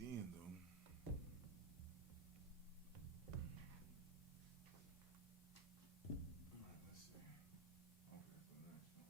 in though. All right, let's see. Okay, for the next one.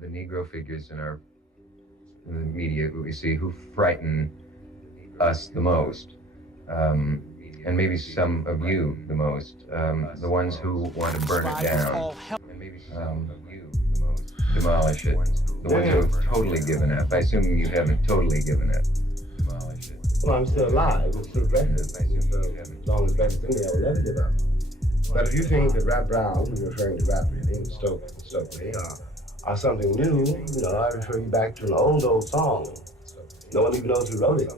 the Negro figures in the media we see who frighten us the most, and maybe some of you the most, the ones who want to burn it down, and maybe some of you the most, demolish it, the ones who have totally given up. I assume you haven't totally given up. Demolish it. Well, I'm still alive. I'm still breathing. So as long as breath is in me, I will never give up. But if you think that Rap Brown, who's referring to rap really, and Stokely, are something new, I refer you back to an old song. No one even knows who wrote it.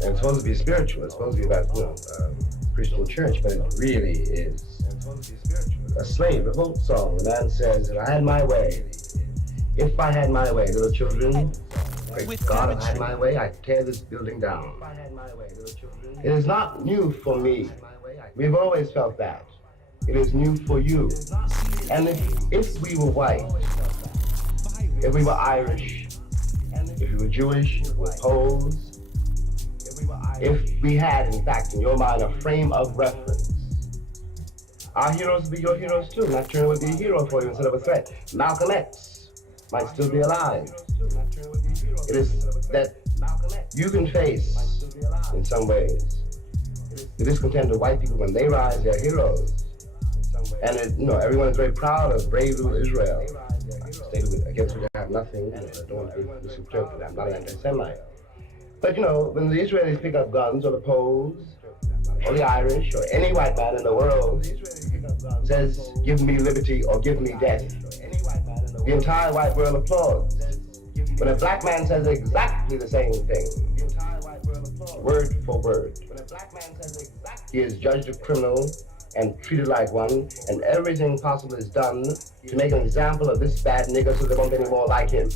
And it's supposed to be spiritual. It's supposed to be about, Christian church, but it really is a slave revolt song. The man says, if I had my way, little children, great God, if I had my way, I'd tear this building down. It is not new for me. We've always felt that. It is new for you. And if we were white, if we were Irish, if we were Jewish, if we were Poles, if we had, in fact, in your mind, a frame of reference, our heroes would be your heroes too. Nat Turner would be a hero for you instead of a threat. Malcolm X might still be alive. It is that you can face, in some ways, the discontent of white people when they rise, they're heroes. And everyone is very proud of brave little Israel, a state against which I have nothing. I don't want to be misinterpreted. I'm not an anti-Semite. But when the Israelis pick up guns, or the Poles, or the Irish, or any white man in the world says, give me liberty or give me death, the entire white world applauds. When a black man says exactly the same thing, word for word, he is judged a criminal and treated like one, and everything possible is done to make an example of this bad nigger so there won't be any more like him.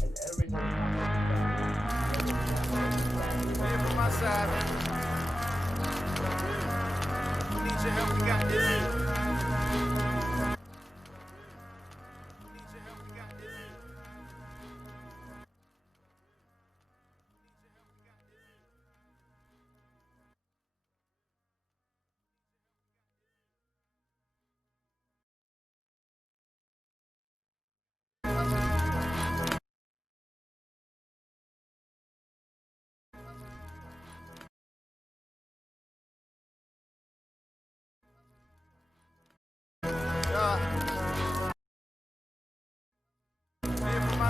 Side. We need your help, we got this.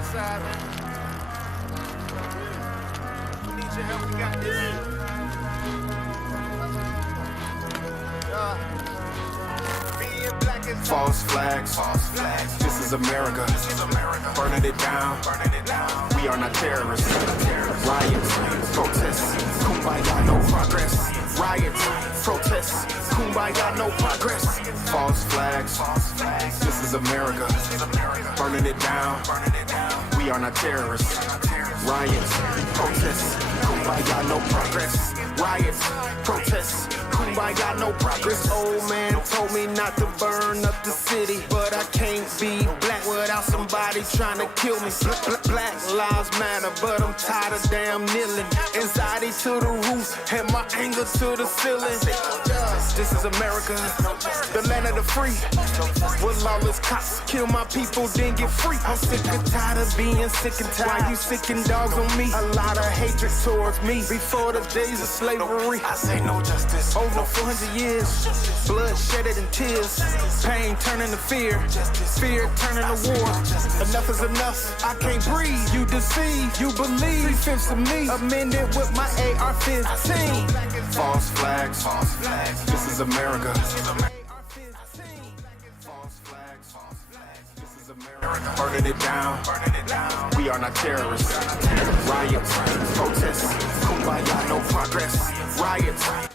Side, we need your help, we got this. False flags, this is America, burning it down, we are not terrorists, riots, protests, kumbaya, no progress, riots, protests, kumbaya, no progress, false flags, this is America, burning it down, we are not terrorists, riots, protests, kumbaya, no progress, riots, protests, kumbaya, no progress. Old man told me not to burn up the city, but I can't be black without somebody trying to kill me. Black lives matter, but I'm tired of damn kneeling. Anxiety to the roof and my anger to the ceiling. This is America, the land of the free. Where lawless cops kill my people, then get free. I'm sick and tired of being sick and tired. Why you sicking dogs on me? A lot of hatred towards me. Before the days of slavery, I say no justice. Over 400 years, blood shedded and tears, pain turning to fear, fear turning to war. Enough is enough, I can't breathe. You deceive, you believe. 3/5 of me, amended with my AR-15. False flags, this is America. Burning it down, we are not terrorists. Riots, protests, kumbaya, no progress. Riots.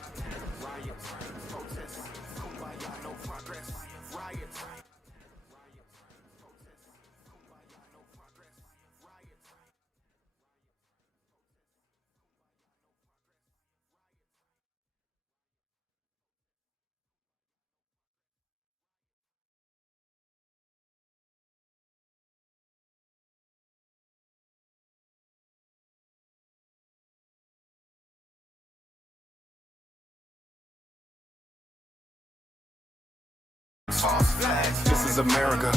False flags. This is America.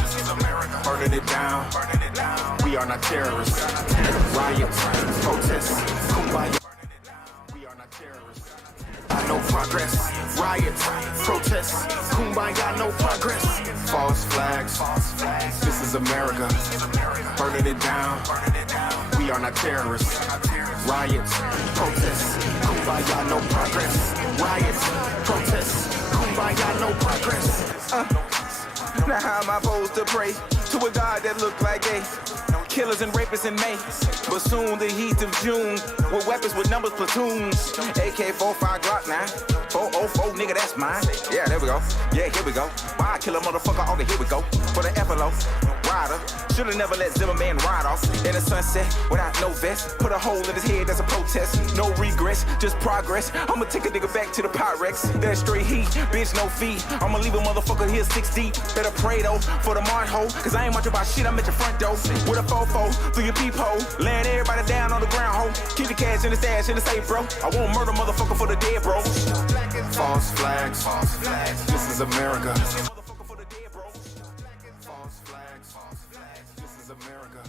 Burning it down. We are not terrorists. Riots, protests, kumbaya. We are not terrorists. No progress. Riots, protests, kumbaya, no progress. False flags. This is America. Burning it down. We are not terrorists. Riots, protests, kumbaya, no progress. Riots, protests, kumbaya, no progress. Now how am I supposed to pray to a God that look like a killers and rapists in May, but soon the heat of June with weapons with numbers platoons. AK-45 Glock 9, 404 nigga that's mine. Yeah, there we go. Yeah, here we go. Why I kill a motherfucker? Okay, here we go. For the FLO rider, should've never let Zimmerman ride off in the sunset without no vest. Put a hole in his head, that's a protest. No regrets, just progress. I'ma take a nigga back to the Pyrex. That's straight heat, bitch, no fee. I'ma leave a motherfucker here 6 deep. Better pray though for the march hole, cause I ain't much about shit. I'm at your front door with a fofo through your peephole, laying everybody down on the ground hole. Keep the cash in the stash in the safe, bro. I won't murder motherfucker for the dead, bro. False flags. This is America. This is America.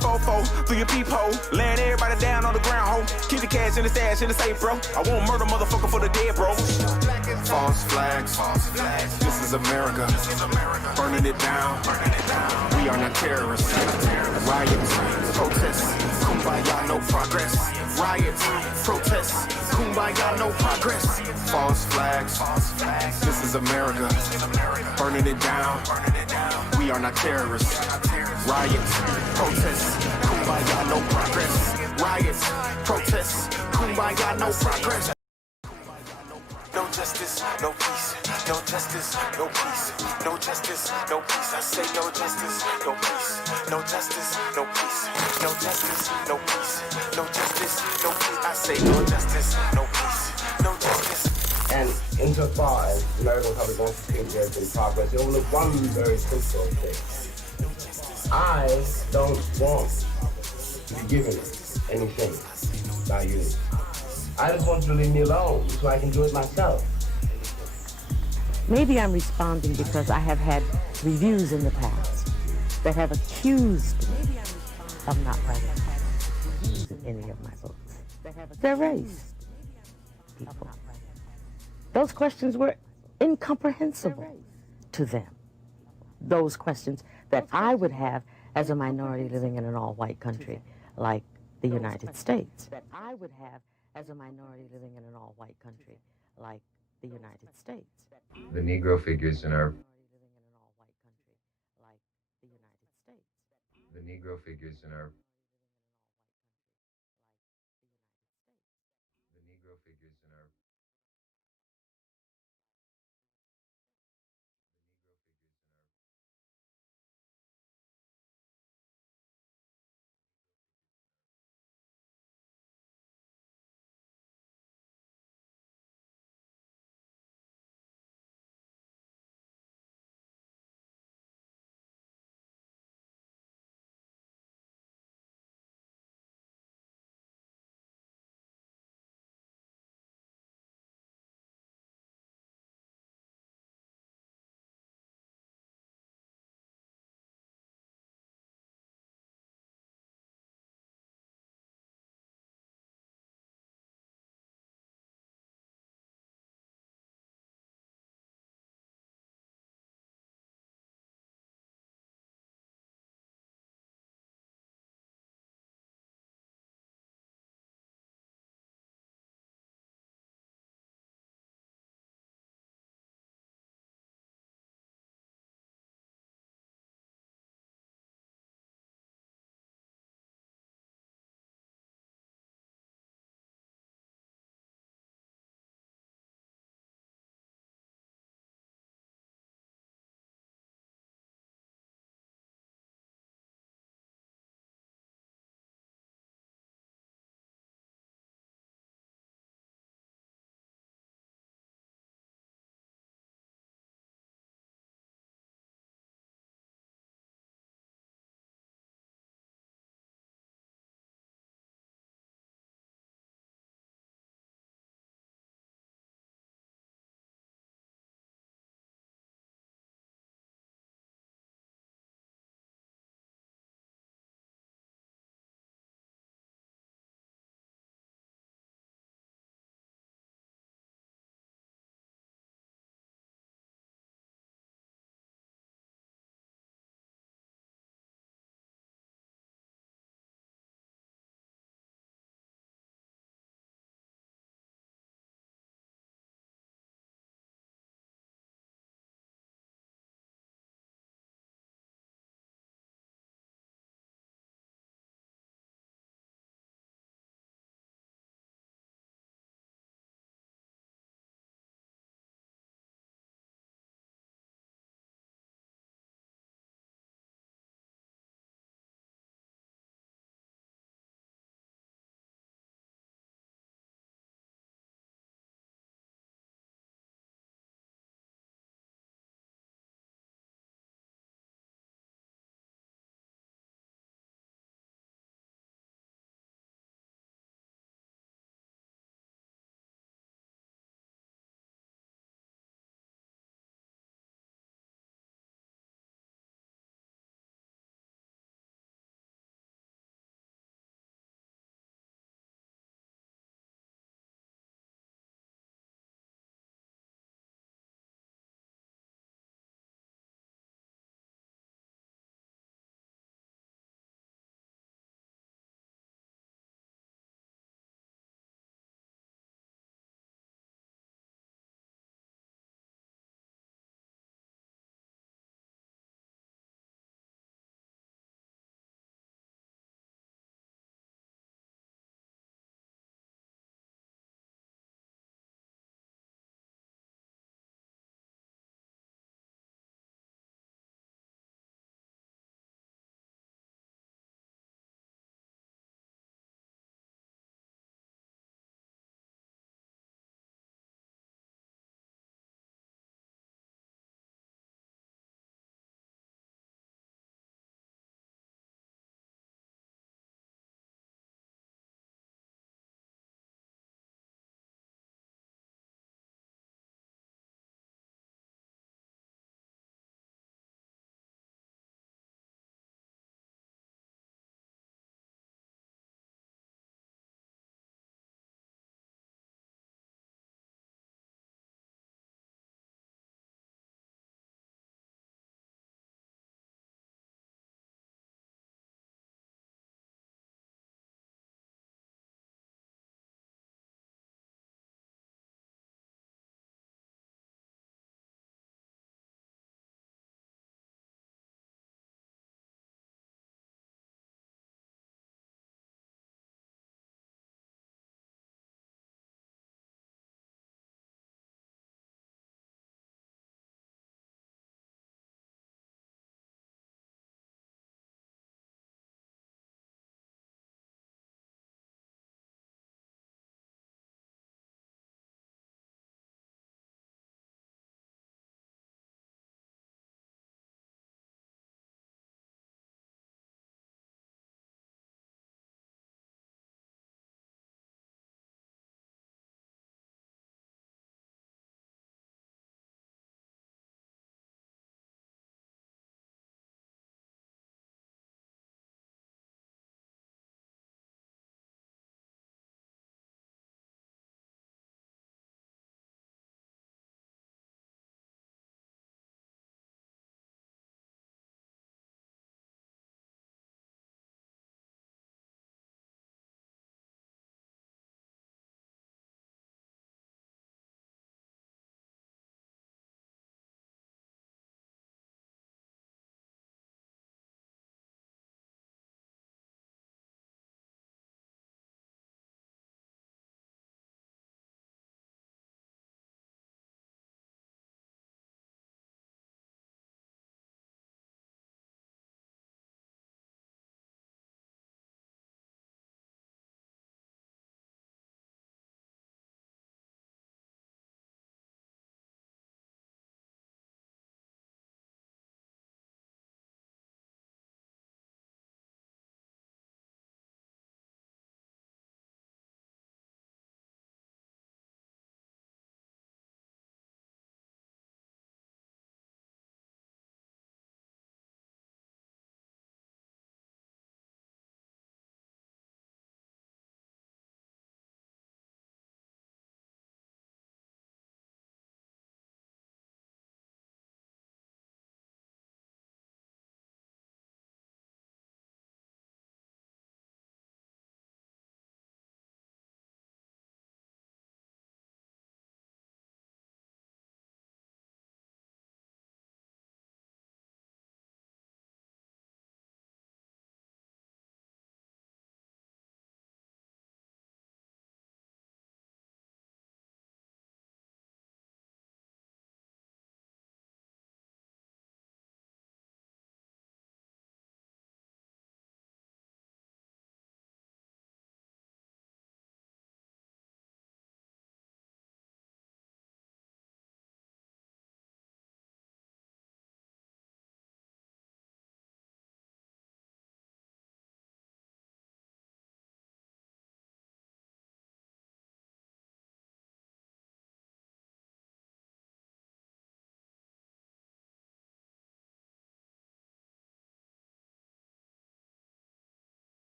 Fofo through your peephole, laying everybody down on the ground hole. Keep the cash in the stash in the safe, bro. I won't murder motherfucker for the dead, bro. False flags. This is America. Burning it down. We are not terrorists. Riots, protests, kumbaya, no progress. Riots, protests, kumbaya, no progress. False flags. This is America. Burning it down. We are not terrorists. Riots, protests, kumbaya, no progress. Riots, protests, kumbaya, no progress. No justice, no peace. No justice, no peace. No justice, no peace. I say no justice, no peace. No justice, no peace. No justice, no peace. No justice, no peace. I say no justice, no peace. No justice. And insofar as the American public wants to think there's been progress, they overlook one very simple thing. I don't want to be given anything by you. I just want you to leave me alone so I can do it myself. Maybe I'm responding because I have had reviews in the past that have accused me of not writing any of my books. They're race people. Those questions were incomprehensible to them. Those questions that I would have as a minority living in an all-white country like the United States. That I would have as a minority living in an all-white country like the United States. The Negro figures in our the Negro figures in our the Negro figures in our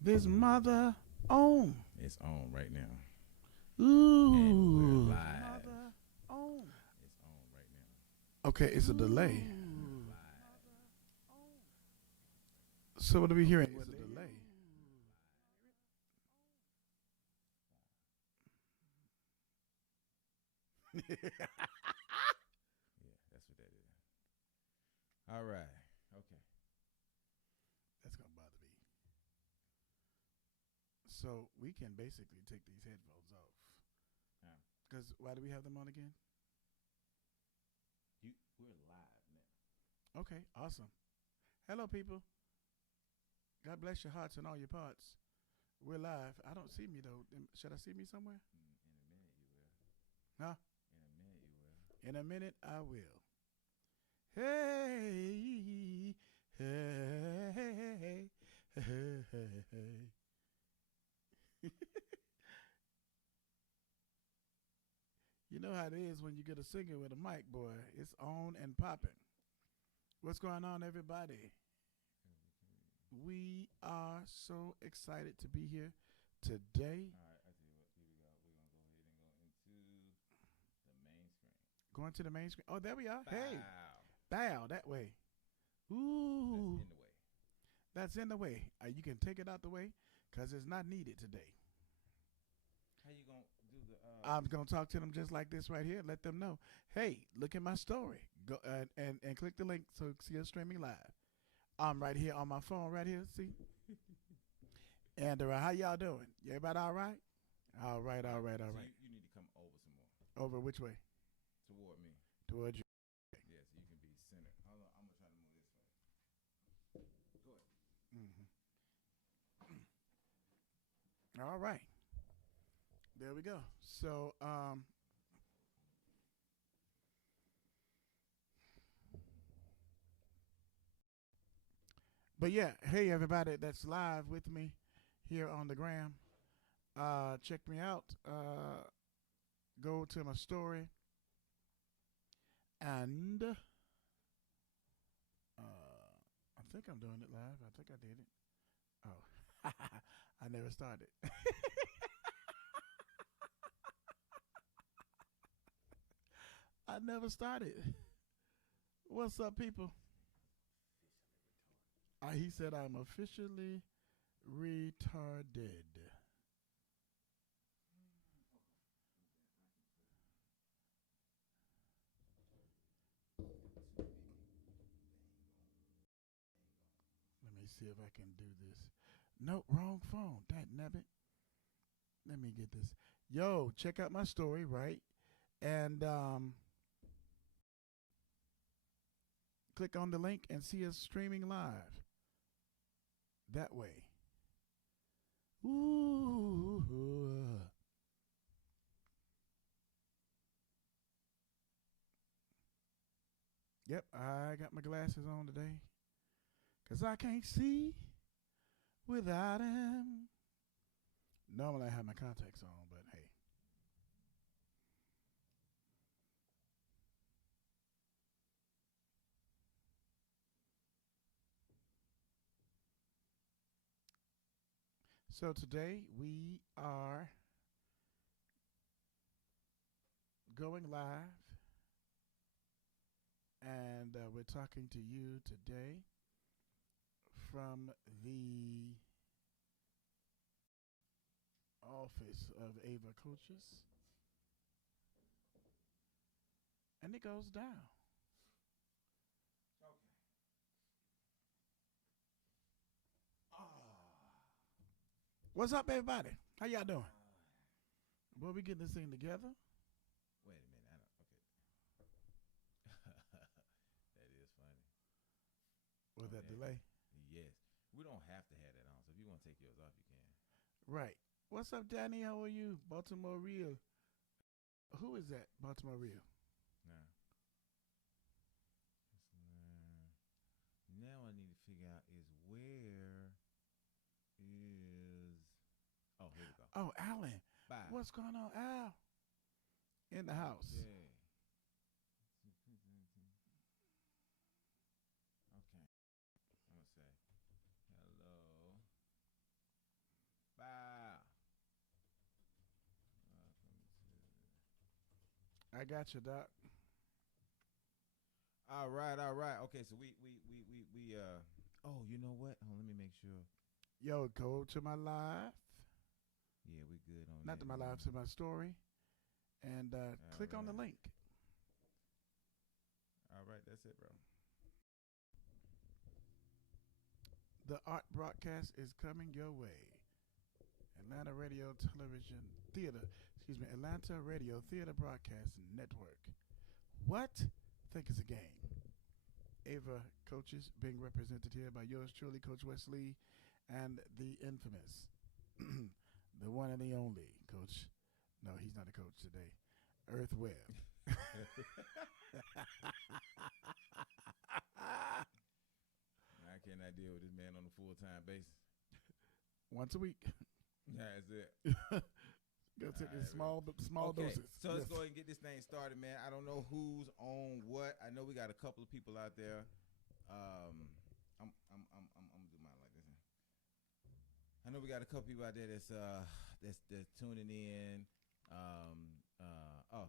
This mother on. It's on right now. Ooh. And we're live. Mother on. It's on right now. Okay, it's a delay. So what are we hearing? It's a delay. Yeah, that's what that is. All right. Okay. That's gonna bother me. So we can basically take these headphones off. Yeah. Because why do we have them on again? We're live now. Okay, awesome. Hello, people. God bless your hearts and all your parts. We're live. I don't see me though. Should I see me somewhere? In a minute you will. Huh? In a minute you will. In a minute, I will. Hey, hey, hey, hey, hey, hey. You know how it is when you get a singer with a mic, boy. It's on and popping. What's going on, everybody? We are so excited to be here today. All right, I tell you what, here we go. We're gonna go ahead and go into the main screen. Going to the main screen. Oh, there we are. Bow. Hey, bow that way. Ooh, That's in the way. that's in the way. You can take it out the way because it's not needed today. How you gonna do the? I'm gonna talk to them just like this right here. Let them know. Hey, look at my story. Go and click the link so see us streaming live. I'm right here on my phone right here. See. And how y'all doing? Everybody all right? All right, all right, all So right. you need to come over some more Over which way? toward me. Towards you. Yeah, so you can be centered. Hold on, I'm gonna try to move this way. Go ahead. All right. There we go. So, but yeah, hey everybody that's live with me here on the gram. Check me out. Go to my story. And I think I'm doing it live. I think I did it. Oh, I never started. I never started. What's up, people? He said I'm officially retarded. Let me see if I can do this. No, wrong phone. That nabbit. Let me get this. Yo, check out my story, right? And click on the link and see us streaming live. That way. Ooh. Yep, I got my glasses on today. 'Cause I can't see without him. Normally I have my contacts on, but hey. So today we are going live, and we're talking to you today from the office of Ava Coaches, and it goes down. What's up, everybody? How y'all doing? Well, we getting this thing together. Wait a minute. I don't. Okay. That is funny. With that Okay. delay. Yes. We don't have to have that on. So if you want to take yours off, you can. Right. What's up, Danny? How are you? Baltimore Real. Who is that? Baltimore Real. Now. Now I need to figure out is where is. Oh, here we go. Oh, Alan. Bye. What's going on, Al? In the house. Yeah. Okay. I'm gonna say hello. I got you, Doc. All right. Okay, so we oh, you know what? Let me make sure. Yo, go to my live. Yeah, we good on Not that. to my live, to my story. And click on the link. All right, that's it, bro. The art broadcast is coming your way. Atlanta Radio Theater Broadcast Network. What? Think it's a game. Ava Coaches being represented here by yours truly, Coach Wesley, and the infamous, the one and the only Coach. No, he's not a coach today. Earth Webb. I cannot deal with this man on a full-time basis. Once a week. That's it. Go take All in right, small Okay, doses. so let's Yes. go ahead and get this thing started, man. I don't know who's on what. I know we got a couple of people out there. I'm gonna do mine like this. I know we got a couple people out there that's tuning in.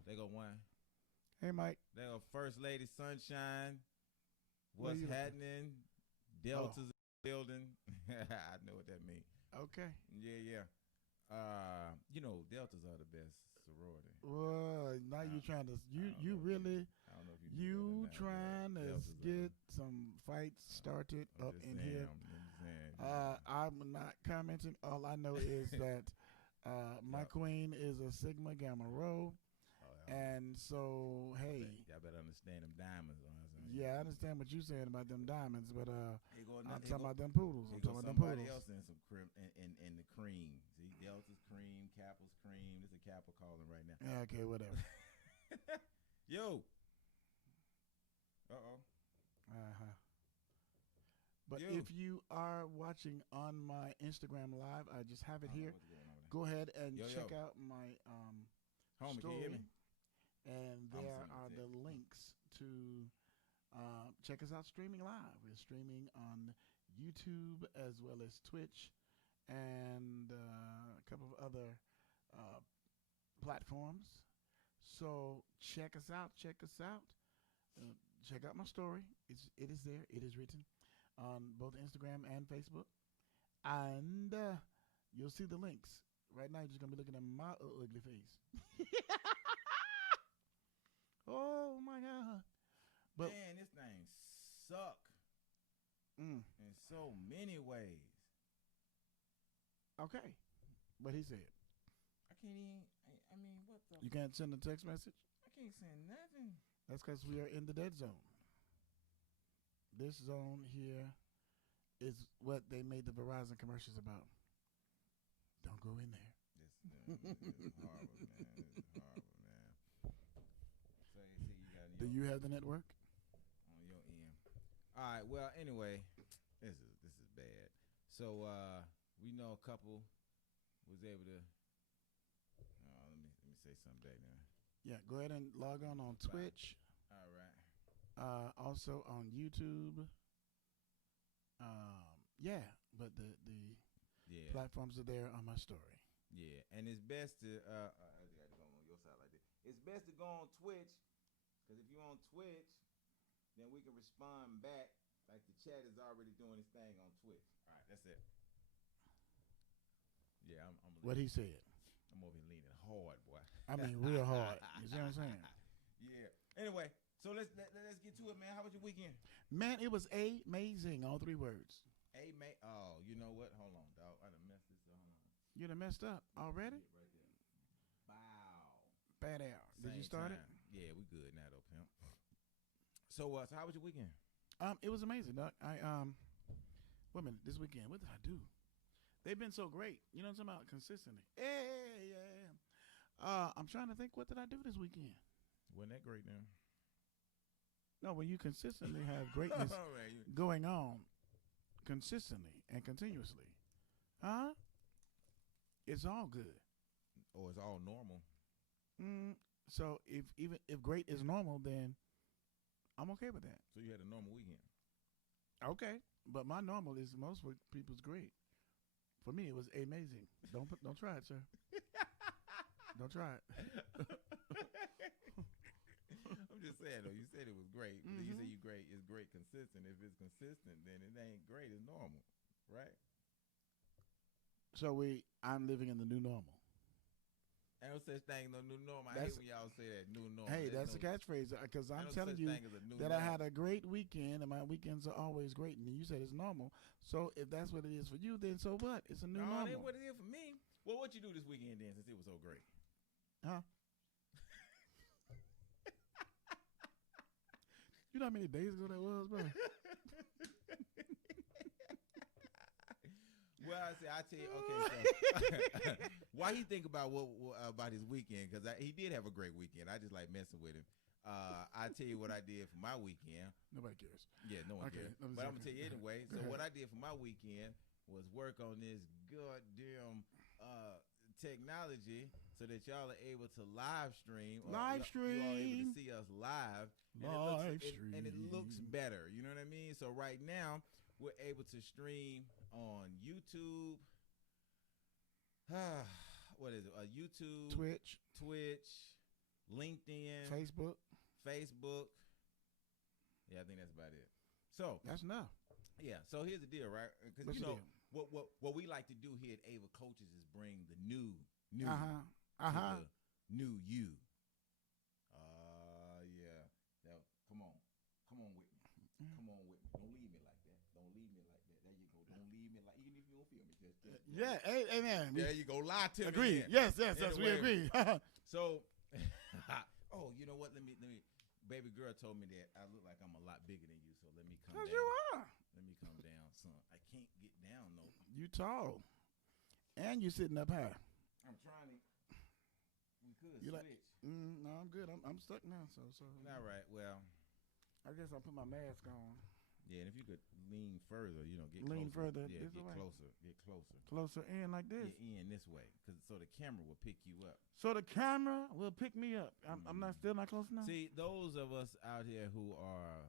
They go one. Hey, Mike. They go First Lady Sunshine. Where What's you- happening? Delta's building. I know what that means. Okay. Yeah. Deltas are the best sorority. Well, now you trying to you really I don't know if you know that or not, trying but to Deltas are get the- some fights started I'm up just in saying, here. I'm just saying. I'm not commenting. All I know is that my Yep. queen is a Sigma Gamma Rho, and so hey, y'all better understand them diamonds. yeah, I understand what you're saying about them diamonds, but Here go I'm another- talking here about go- them poodles. here I'm go talking about them somebody poodles. else in some in the cream. See, Delta's cream, Kappa's cream. This is a Kappa calling right now. Yeah, okay, whatever. Yo. Uh-oh. Uh-huh. But Yo. if you are watching on my Instagram live, I just have it I don't know here. what's going on with that. Go ahead and Yo, check yo. out my Homie, can story. you hear me? And I'm there seeing are it. the links to check us out streaming live. We're streaming on YouTube as well as Twitch and a couple of other platforms. So check us out. Check out my story. It is there. It is written on both Instagram and Facebook. And you'll see the links. Right now, you're just going to be looking at my ugly face. Oh, my God. But Man, this thing suck in so many ways. okay. But he said, I can't even, I mean, what the? you can't send a text message? I can't send nothing. That's because we are in the dead zone. This zone here is what they made the Verizon commercials about. Don't go in there. This is horrible, man. This is horrible, man. So you see, you got Do you have the network? on your end. All right. Well, anyway, this is bad. So we know a couple was able to. Let me say something back now. Yeah, go ahead and log on Twitch. All right. Also on YouTube. Yeah, but the Yeah. platforms are there on my story. Yeah, and it's best to I got to go on your side like this. It's best to go on Twitch, because if you're on Twitch, then we can respond back. Like the chat is already doing its thing on Twitch. All right, that's it. Yeah, I'm What he said. I'm over here leaning hard, boy. I mean, real hard. You see what I'm saying? Yeah. Anyway, so let's get to it, man. How was your weekend? Man, it was amazing. All 3 words. Hey, mate. Oh, you know what? Hold on, dog. I done messed this up. Hold on. You done messed up already? Right there. Bow. Bad hour. Did you Same start time. Yeah, we good now, though, pimp. So how was your weekend? it? It was amazing, Doc. Wait a minute. This weekend, what did I do? They've been so great. You know what I'm talking about? Consistently. Yeah. I'm trying to think. What did I do this weekend? Wasn't that great, then? No, when you consistently have greatness All right. going on, consistently and continuously, it's all good. Or it's all normal. So if great is normal, then I'm okay with that. So you had a normal weekend. Okay, but my normal is most people's great. For me, it was amazing. Don't try it, sir. Don't try it. I'm just saying though. You said it was great. But you say you great. It's great consistent. If it's consistent, then it ain't great. It's normal, right? So I'm living in the new normal. Ain't no such thing, no new normal. I hate when y'all say that new normal. Hey, that's a catchphrase because I'm telling you that I had a great weekend, and my weekends are always great. And you said it's normal. So if that's what it is for you, then so what? It's a new normal. That ain't what it is for me. Well, what you do this weekend then since it was so great? Huh? You know how many days ago that was, bro? Well, I tell you, okay. So, why he think about what about his weekend? Because he did have a great weekend. I just like messing with him. I tell you what I did for my weekend. Nobody cares. Yeah, no one cares. But I'm gonna tell you anyway. So what I did for my weekend was work on this goddamn technology so that y'all are able to live stream. You all able to see us live. And it looks better. You know what I mean? So right now we're able to stream on YouTube. What is it? YouTube, Twitch, LinkedIn, Facebook. Yeah, I think that's about it. So that's enough. Yeah. So here's the deal, right? Because you know what we like to do here at Ava Coaches is bring the new to the new you. Yeah. Now, come on with me. Come on with me. Don't leave me like that. Don't leave me like that. There you go. Don't leave me like even if you don't feel me. Just yeah. Amen. There you go. Lie to agree. me. Yes. We agree. So, oh, you know what? Let me. Baby girl told me that I look like I'm a lot bigger than you. So let me come down. You are. Let me come down, son. I can't get down though. You tall, and you sitting up high. I'm trying to. We could you switch. No, I'm good. I'm stuck now. So. All right. Well, I guess I'll put my mask on. Yeah, and if you could lean further, get lean closer. further. Yeah, this get way. closer. Get closer. Closer in like this. Get in this way, so the camera will pick you up. So the camera will pick me up. I'm still not close enough. See, those of us out here who are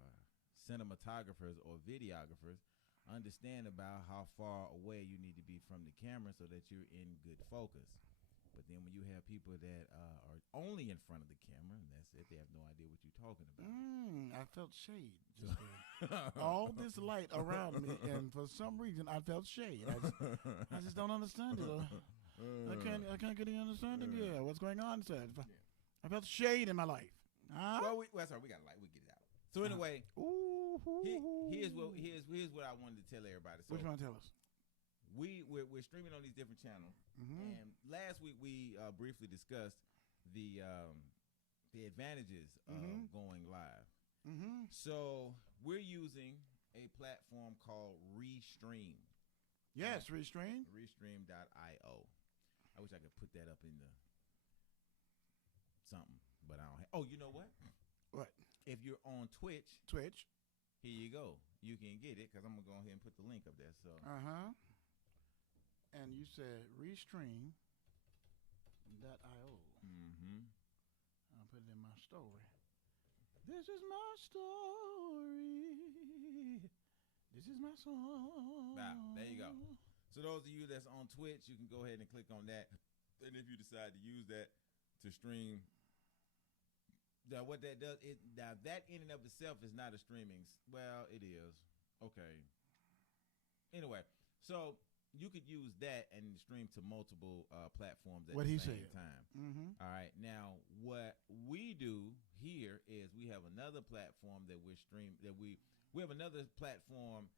cinematographers or videographers understand about how far away you need to be from the camera so that you're in good focus. But then when you have people that are only in front of the camera, and that's it, they have no idea what you're talking about. I felt shade just then. All this light around me, and for some reason I felt shade. I just don't understand it. I can't get any understanding. Yeah, what's going on? I felt shade in my life. Well, sorry, we got light. We get it out. So anyway, here's what I wanted to tell everybody. So what you want to tell us? We're streaming on these different channels, and last week we briefly discussed the advantages of going live. So we're using a platform called Restream. Yes, Restream. Restream.io. I wish I could put that up in the something, but I don't. Oh, you know what? What? If you're on Twitch, here you go. You can get it because I'm gonna go ahead and put the link up there. So. And you said Restream.io. I'll put it in my story. This is my story. This is my song. There you go. So those of you that's on Twitch, you can go ahead and click on that. And if you decide to use that to stream, now what that does, that in and of itself is not a streaming. Well, it is. Okay. Anyway, so you could use that and stream to multiple platforms at the same time. All right. Now, what we do here is we have another platform that we have another platform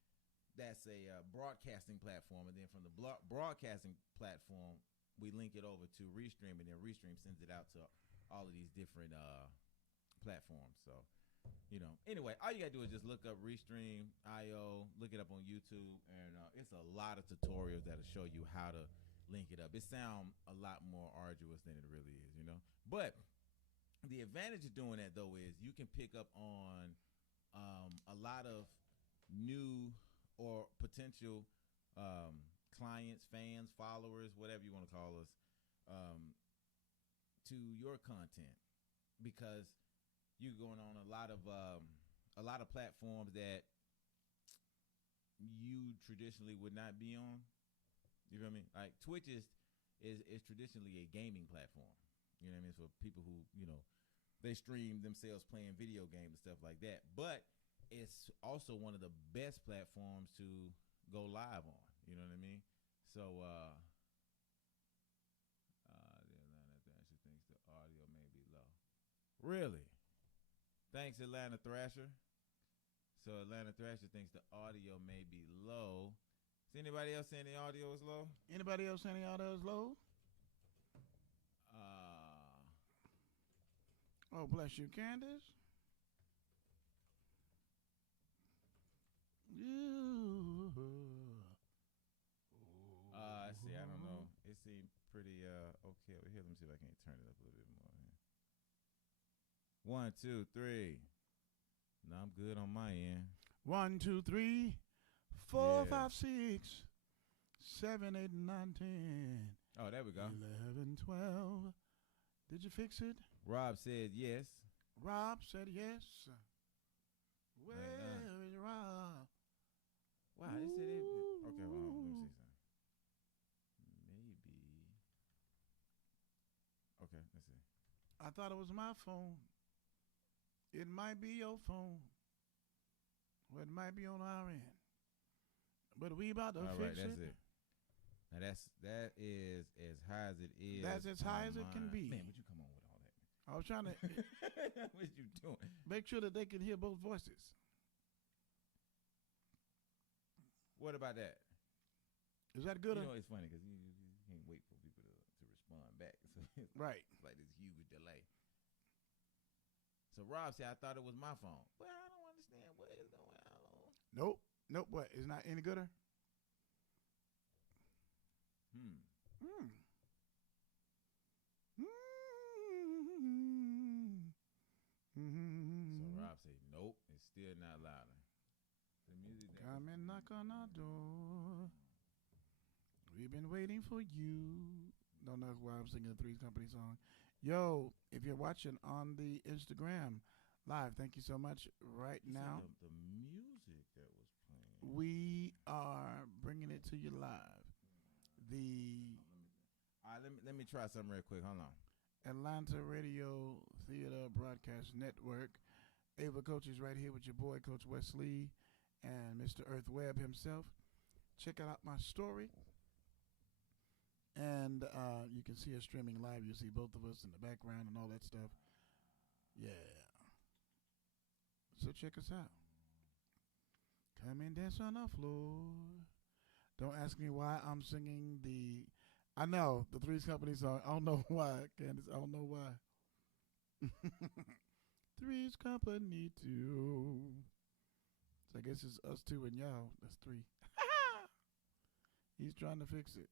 that's a broadcasting platform, and then from the broadcasting platform, we link it over to Restream, and then Restream sends it out to all of these different platforms. So, anyway, all you gotta do is just look up Restream.io, look it up on YouTube, and it's a lot of tutorials that'll show you how to link it up. It sounds a lot more arduous than it really is, But the advantage of doing that, though, is you can pick up on a lot of new or potential clients, fans, followers, whatever you want to call us, to your content, because you're going on a lot of platforms that you traditionally would not be on. You know what I mean? Like Twitch is traditionally a gaming platform. You know what I mean? For people who they stream themselves playing video games and stuff like that. But it's also one of the best platforms to go live on. You know what I mean? So the Atlanta Thrasher thinks the audio may be low. Really? Thanks, Atlanta Thrasher. So Atlanta Thrasher thinks the audio may be low. Is anybody else saying the audio is low? Anybody else saying the audio is low? Oh, bless you, Candace. I see. I don't know. It seemed pretty okay over here. Let me see if I can turn it up a little bit more. 1, 2, 3. No, I'm good on my end. 1, 2, 3, 4, Yeah. 5, 6, 7, 8, 9, 10. Oh, there we go. 11, 12. Did you fix it? Rob said yes. Rob said yes. Where is Rob? Wow, they said it. Okay, hold on. Let me see something. Maybe. Okay, let's see. I thought it was my phone. It might be your phone. Or it might be on our end. But we about to All right, fix that's it. it. Now that is as high as it is. That's as high as it can be. Man, would you come on with all that? I was trying to What you doing? make sure that they can hear both voices. What about that? Is that good? You know, it's funny because you can't wait for people to respond back. So it's Right. like this huge delay. So Rob said, I thought it was my phone. Well, I don't understand what is going on. Nope. Nope. What? It's not any gooder? Hmm. Mm. So Rob said, nope, it's still not louder. The music that Come and knock on our door. We've been waiting for you. Don't know why I'm singing the Threes Company song. Yo, if you're watching on the Instagram live, thank you so much. Right You said now, the music that was playing. we are bringing it to you live. The All right, let me try something real quick. Hold on. Atlanta Radio Theater Broadcast Network. Ava Coach is right here with your boy, Coach Wesley, and Mr. Earth Webb himself. Check out my story. And you can see us streaming live. You'll see both of us in the background and all that stuff. Yeah. So check us out. Come and dance on the floor. Don't ask me why I'm singing I know, the Threes Company song. I don't know why, Candace. I don't know why. Threes Company 2. So I guess it's us two and y'all. That's 3. He's trying to fix it.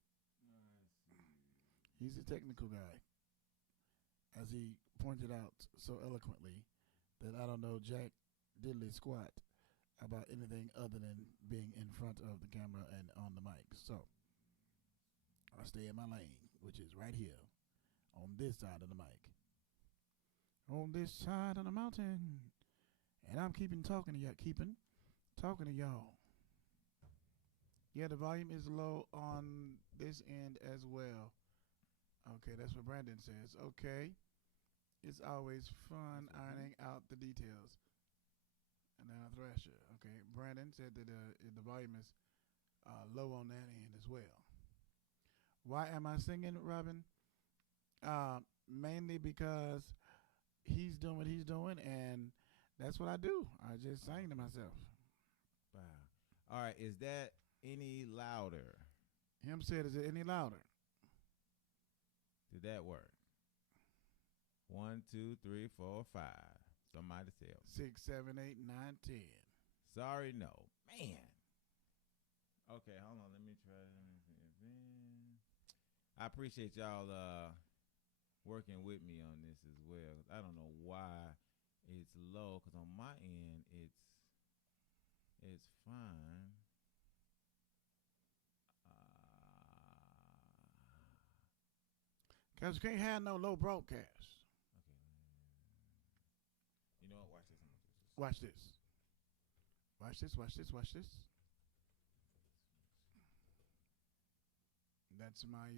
He's a technical guy. As he pointed out so eloquently that I don't know Jack diddly squat about anything other than being in front of the camera and on the mic. So I stay in my lane, which is right here on this side of the mic. On this side of the mountain. And I'm talking to y'all. Yeah, the volume is low on this end as well. Okay, that's what Brandon says. Okay. It's always fun ironing out the details. And then a Thrasher. Okay, Brandon said that the volume is low on that end as well. Why am I singing, Robin? Mainly because he's doing what he's doing, and that's what I do. I just sing to myself. Wow. All right, is that any louder? Him said, is it any louder? Did that work? 1, 2, 3, 4, 5. Somebody tell me. 6, 7, 8, 9, 10. Sorry, no. Man. Okay, hold on. Let me try. I appreciate y'all working with me on this as well. I don't know why it's low, because on my end it's fine. Because you can't have no low broadcast. Okay. You know what? Watch this. Watch this, watch this, watch this. That's my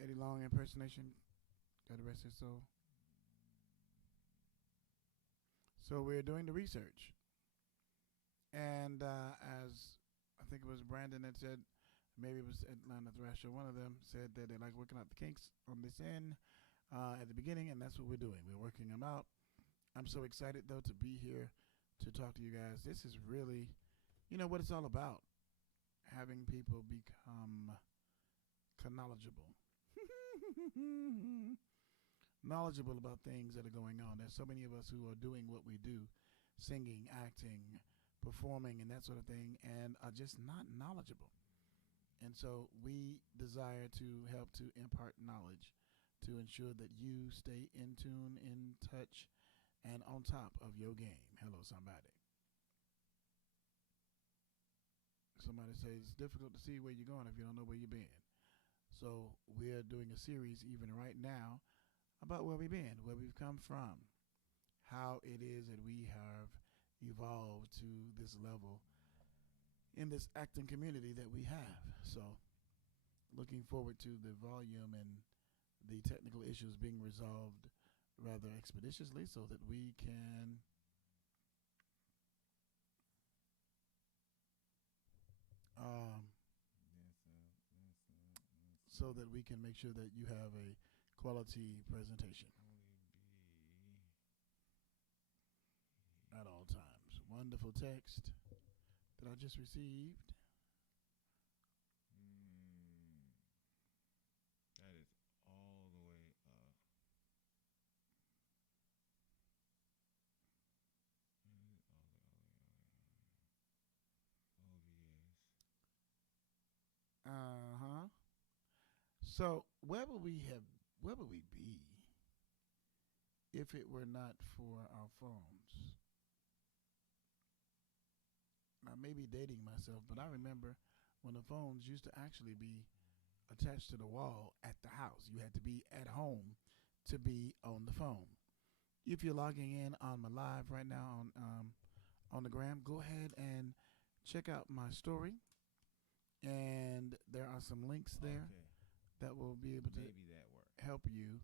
Eddie Long impersonation God rest his soul. So we're doing the research. And as I think it was Brandon that said, maybe it was Atlanta Thrasher, one of them said that they like working out the kinks on this end at the beginning, and that's what we're doing. We're working them out. I'm so excited, though, to be here to talk to you guys. This is really, what it's all about. Having people become knowledgeable. Knowledgeable about things that are going on. There's so many of us who are doing what we do, singing, acting, performing, and that sort of thing, and are just not knowledgeable. And so we desire to help to impart knowledge to ensure that you stay in tune, in touch, and on top of your game. Hello, somebody. Somebody says it's difficult to see where you're going if you don't know where you've been. So we're doing a series even right now about where we've been, where we've come from, how it is that we have evolved to this level in this acting community that we have. So looking forward to the volume and the technical issues being resolved rather expeditiously so that we can make sure that you have a quality presentation at all times. Wonderful text that I just received. That is all the way up. Uh-huh. So where would we be if it were not for our phones? I may be dating myself, but I remember when the phones used to actually be attached to the wall at the house. You had to be at home to be on the phone. If you're logging in on my live right now on the gram, go ahead and check out my story. And there are some links there that will be able to help you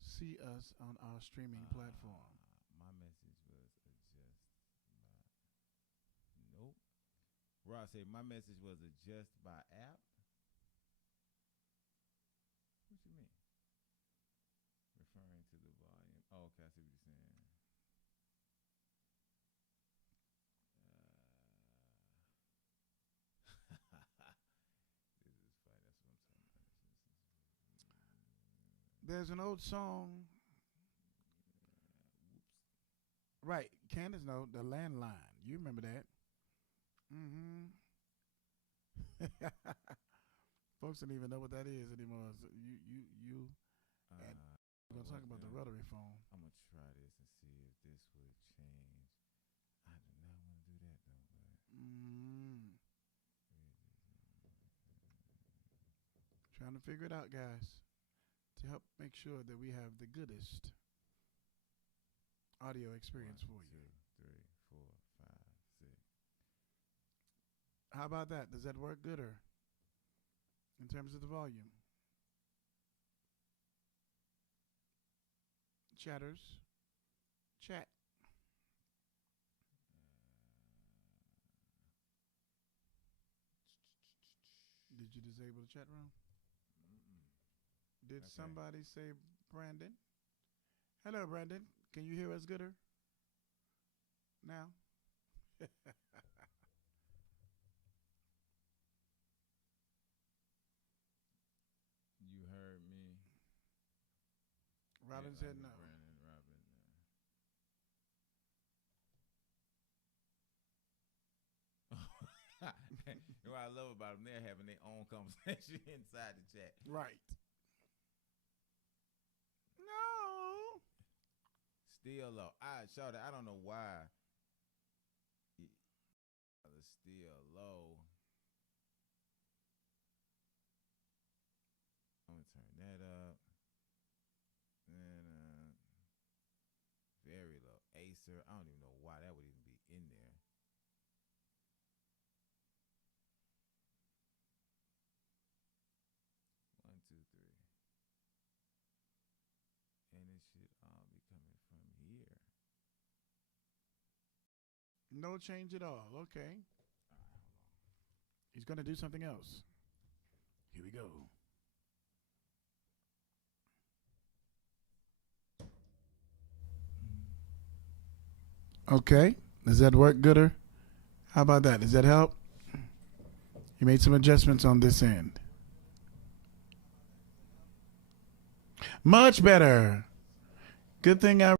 see us on our streaming platform. My message was adjust by. Nope. Ross said my message was adjust by app. What you mean? Referring to the volume. Oh, okay, I see what you're saying. This is funny. That's what I'm talking about. There's an old song. Right, Candace know the landline. You remember that? Mm-hmm. Folks don't even know what that is anymore. So you. We're gonna talk about the rotary phone. I'm gonna try this and see if this would change. I do not want to do that though, but. Trying to figure it out, guys, to help make sure that we have the goodest audio experience for you. 1, 2, 3, 4, 5, 6. How about that? Does that work good or in terms of the volume? Chatters, chat. Did you disable the chat room? Did somebody say Brandon? Hello, Brandon. Can you hear us gooder now? You heard me. Robin said no. Brandon, Robin. What I love about them, they're having their own conversation inside the chat. Right. No. Still low. I showed it. I don't know why. It's still low. I'm gonna turn that up. And very low. Acer. I don't even know why that would even be in there. One, two, three. No change at all. Okay. He's going to do something else. Here we go. Okay. Does that work gooder? How about that? Does that help? You made some adjustments on this end. Much better. Good thing I.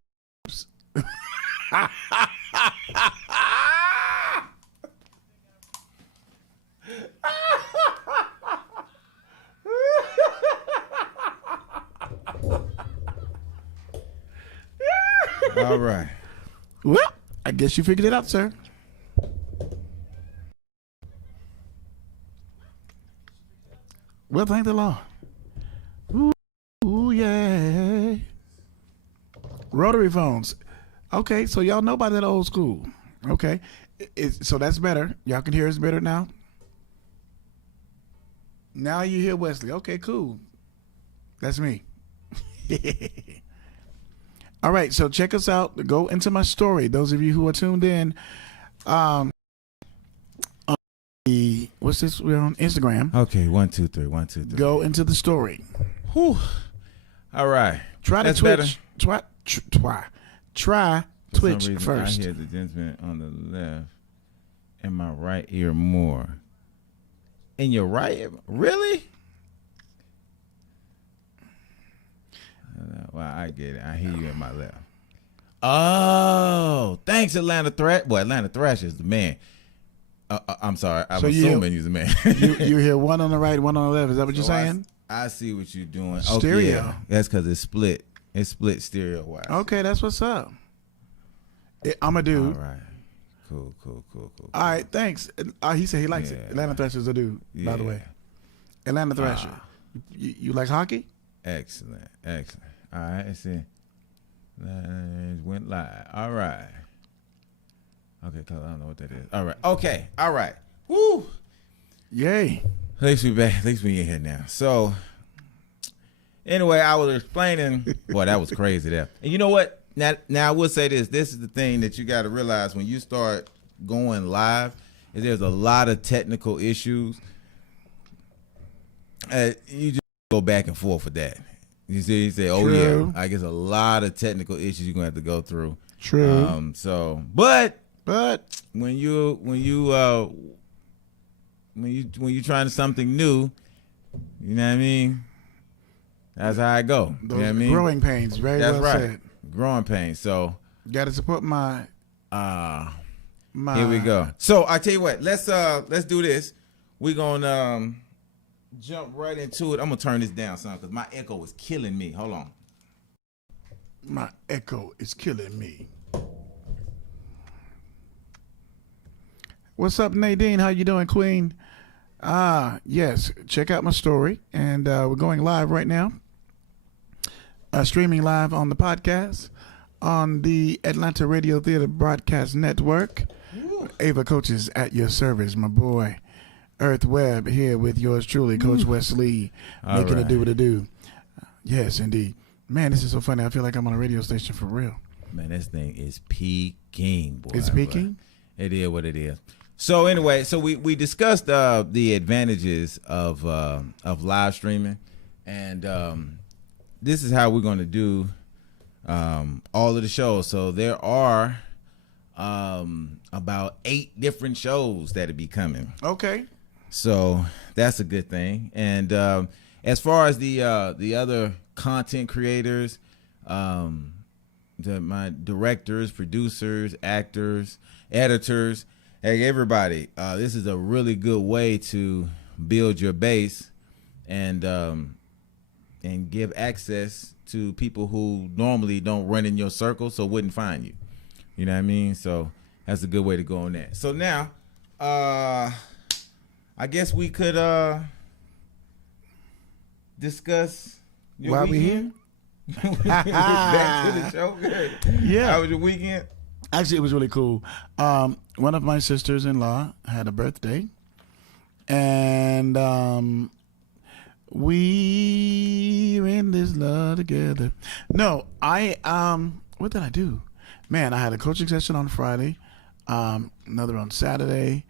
All right. Well, I guess you figured it out, sir. Well, thank the Lord. Ooh, yeah. Rotary phones. Okay, so y'all know about that old school. Okay. So that's better. Y'all can hear us better now? Now you hear Wesley. Okay, cool. That's me. All right, so check us out. Go into my story. Those of you who are tuned in, on the, what's this? We're on Instagram. Okay, 1, 2, 3. 1, 2, 3. Go into the story. Whew. All right. Try That's to better. Twitch. Try For Twitch some reason, first. I hear the gentleman on the left in my right ear more. In your right ear? Really? Well, I get it. I hear you in my left. Oh, thanks, Atlanta Thrash. Well, Atlanta Thrash is the man. I'm sorry. I'm So assuming he's the man. you hear one on the right, one on the left. Is that what you're So saying? I see what you're doing. Stereo. Okay, yeah. That's because it's split. It's split stereo wise. Okay, that's what's up. I'm a dude. All right. Cool. All right, thanks. He said he likes it. Yeah. Atlanta Thrasher's a dude, by the way. Atlanta Thrasher. You like hockey? Excellent. All right, let's see. That went live. All right. Okay, cause I don't know what that is. All right. Okay. All right. Woo. Yay. At least we back. At least we in here now. So, anyway, I was explaining. Boy, that was crazy there. And you know what? Now I will say this. This is the thing that you got to realize when you start going live. Is there's a lot of technical issues. You just go back and forth with that. You see, you say, "Oh True. yeah," I guess a lot of technical issues you're gonna have to go through. True. But But when you trying something new, you know what I mean? That's how I go. those You know what I mean? growing pains, very That's well right. said. Growing pains. So Got to support my here we go. So I tell you what, let's do this. We're gonna jump right into it. I'm gonna turn this down, son, because my echo is killing me. Hold on. My echo is killing me. What's up, Nadine? How you doing, Queen? Yes. Check out my story, and we're going live right now. Streaming live on the podcast on the Atlanta Radio Theater Broadcast Network. Ava Coaches at your service, my boy. Earth Webb here with yours truly, Coach Wesley, making it do what it do. Yes, indeed. Man, this is so funny. I feel like I'm on a radio station for real. Man, this thing is peaking, boy. It's peaking? It is what it is. So anyway, so we discussed the advantages of live streaming, and this is how we're going to do all of the shows. So there are about 8 different shows that'll be coming. Okay. So that's a good thing. And as far as the other content creators, my directors, producers, actors, editors, hey, everybody, this is a really good way to build your base and give access to people who normally don't run in your circle, so wouldn't find you. You know what I mean? So that's a good way to go on that. So now, I guess we could discuss your While we weekend. Back to the show. Yeah. How was your weekend? Actually, it was really cool. One of my sisters-in-law had a birthday, and we're in this love together. No, what did I do? Man, I had a coaching session on Friday. Another on Saturday.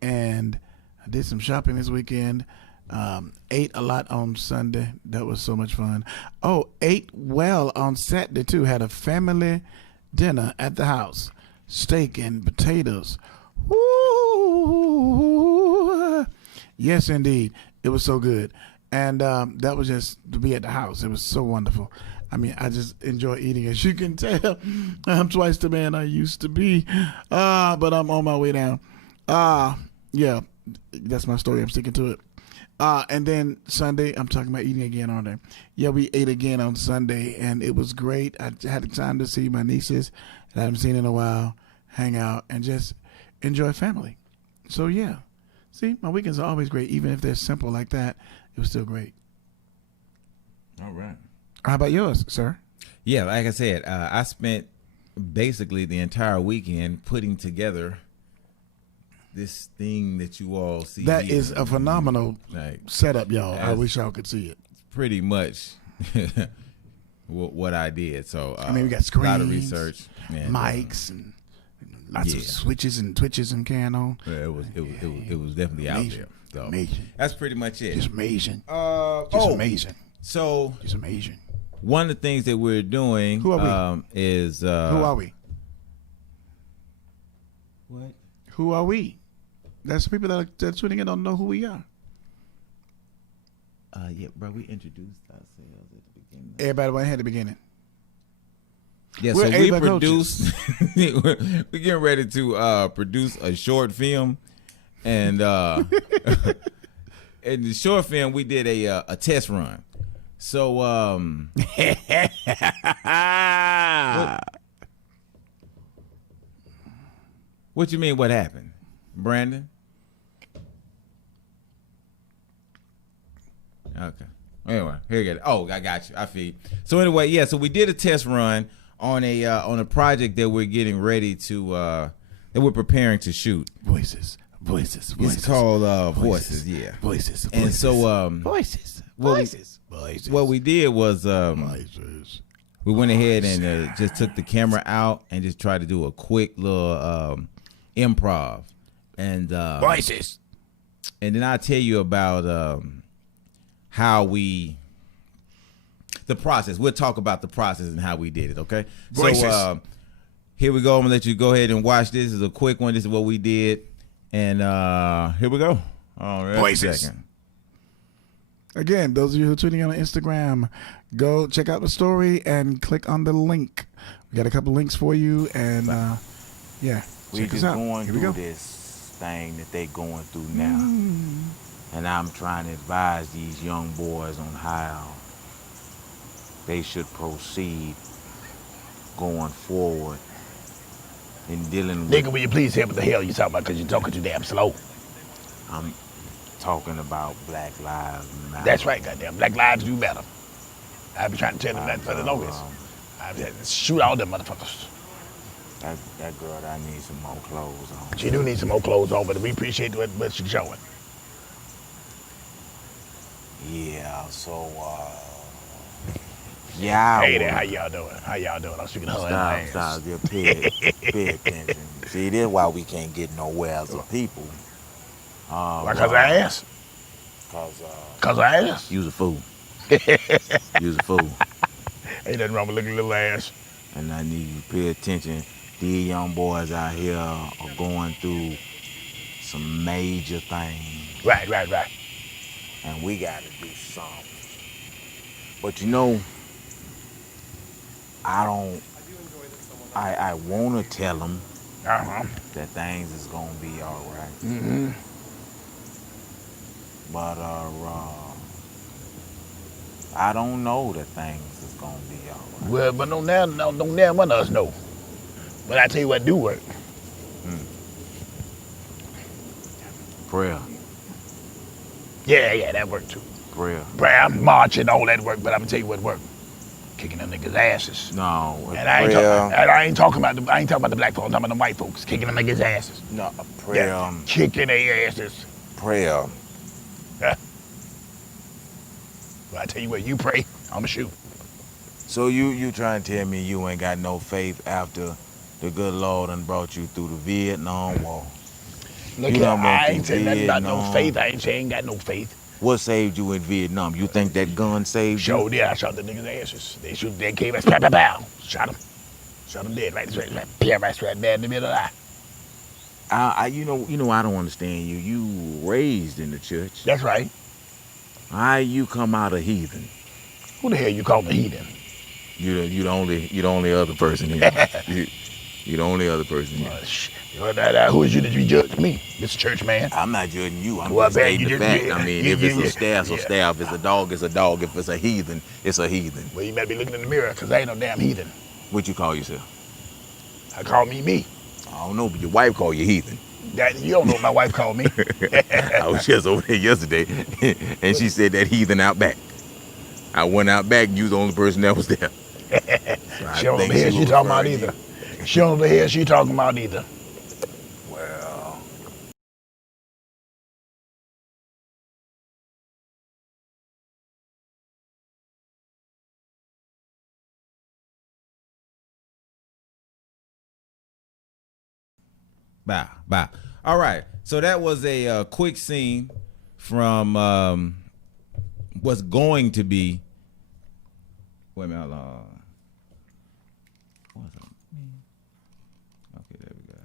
And I did some shopping this weekend. Ate a lot on Sunday. That was so much fun. Oh, ate well on Saturday too. Had a family dinner at the house. Steak and potatoes. Woo! Yes, indeed. It was so good. And that was just to be at the house. It was so wonderful. I mean, I just enjoy eating. As you can tell, I'm twice the man I used to be. But I'm on my way down. Yeah, that's my story. I'm sticking to it. And then Sunday, I'm talking about eating again all day. Yeah, we ate again on Sunday, and it was great. I had the time to see my nieces that I haven't seen in a while, hang out, and just enjoy family. So, yeah. See, my weekends are always great. Even if they're simple like that, it was still great. All right. How about yours, sir? Yeah, like I said, I spent basically the entire weekend putting together this thing that you all see. That here. is a phenomenal setup, y'all. I wish y'all could see it. Pretty much what I did. So I mean, we got screens, a lot of research, and, mics, and lots of switches and twitches and can on. Yeah, it was definitely amazing. out there. So amazing. That's pretty much it. Just amazing. Just amazing. So just amazing. One of the things that we're doing Who are we? Is who are we? What? Who are we? That's the people that are tuning in don't know who we are. Yeah, bro, we introduced ourselves at the beginning. Everybody went ahead at the beginning. Yeah, We're so we Ava produced. We're getting ready to produce a short film, and in the short film we did a test run. So what you mean? What happened, Brandon? Okay. Anyway, here you go. Oh, I got you. I feel you. So anyway, yeah. So we did a test run on a project that we're getting ready to that we're preparing to shoot. Voices. It's called Voices. Yeah. Voices. And so Voices. What we did was we went ahead and just took the camera out and just tried to do a quick little improv and Voices. And then I'll tell you about how the process. We'll talk about the process and how we did it, okay? Voices. So here we go. I'm gonna let you go ahead and watch this. This is a quick one. This is what we did. And here we go. All right. Voices. Again, those of you who are tuning in on Instagram, go check out the story and click on the link. We got a couple links for you, and yeah, we check just us out. going Here we through go. this thing that they going through now, and I'm trying to advise these young boys on how they should proceed going forward in dealing with. Nigga, will you please hear what the hell you talking about? Because you're talking too damn slow. I'm talking about Black Lives Matter. That's right, goddamn. Black lives do better. I've been trying to tell them that for the longest. I've had to shoot all them motherfuckers. That girl, I need some more clothes on. She do need some more clothes on, but we appreciate what she's showing. Yeah, so, yeah. Hey there, how y'all doing? How y'all doing? I'm speaking to her in my ass. Stop, just pay attention. See, this is why we can't get nowhere as a people. Why, cause I ass? Cause I ass? Use a fool. Use a fool. Ain't nothing wrong with looking at a little ass. And I need you to pay attention. These young boys out here are going through some major things. Right. And we gotta do something. But you know, I wanna tell them that things is gonna be all right. Mm-hmm. But I don't know that things is gonna be all right. Well, but don't damn one of us know. But I tell you what do work. Prayer. Yeah, that worked too. Prayer. Prayer, marching, all that work, but I'm gonna tell you what worked. Kicking them niggas' asses. No, and I ain't talking about the black folks, I'm talking about the white folks, kicking them niggas' asses. No, prayer. Yeah, kicking their asses. Prayer. Huh? Well, I tell you what, you pray, I'ma shoot. So you trying to tell me you ain't got no faith after the good Lord done brought you through the Vietnam War. Look You here, done been I ain't through saying nothing about no Vietnam. faith. I ain't got no faith. What saved you in Vietnam? You think that gun saved you? Sure did. I shot the niggas' asses. They came and pow, pow, pow. Shot them dead. Right there in the middle of the eye. You know, I don't understand you. You raised in the church. That's right. How you come out a heathen? Who the hell you calling a heathen? You the only other person here. you the only other person here. Who is you to be judging me, Mr. Church man? I'm not judging you. I'm Well, just man, stating you the just- fact. yeah, I mean, yeah, if it's yeah, a staff, it's a yeah. staff. If it's a dog, it's a dog. If it's a heathen, it's a heathen. Well, you better be looking in the mirror, because I ain't no damn heathen. What you call yourself? I call me. I don't know, but your wife called you heathen. You don't know what my wife called me. I was just over there yesterday, and she said that heathen out back. I went out back, and you was the only person that was there. So She don't know the hell she talking about either. She don't know the hell she talking about either. Well, Bye. All right. So that was a quick scene from what's going to be. Wait a minute. Hold on. What's up? Okay, there we go.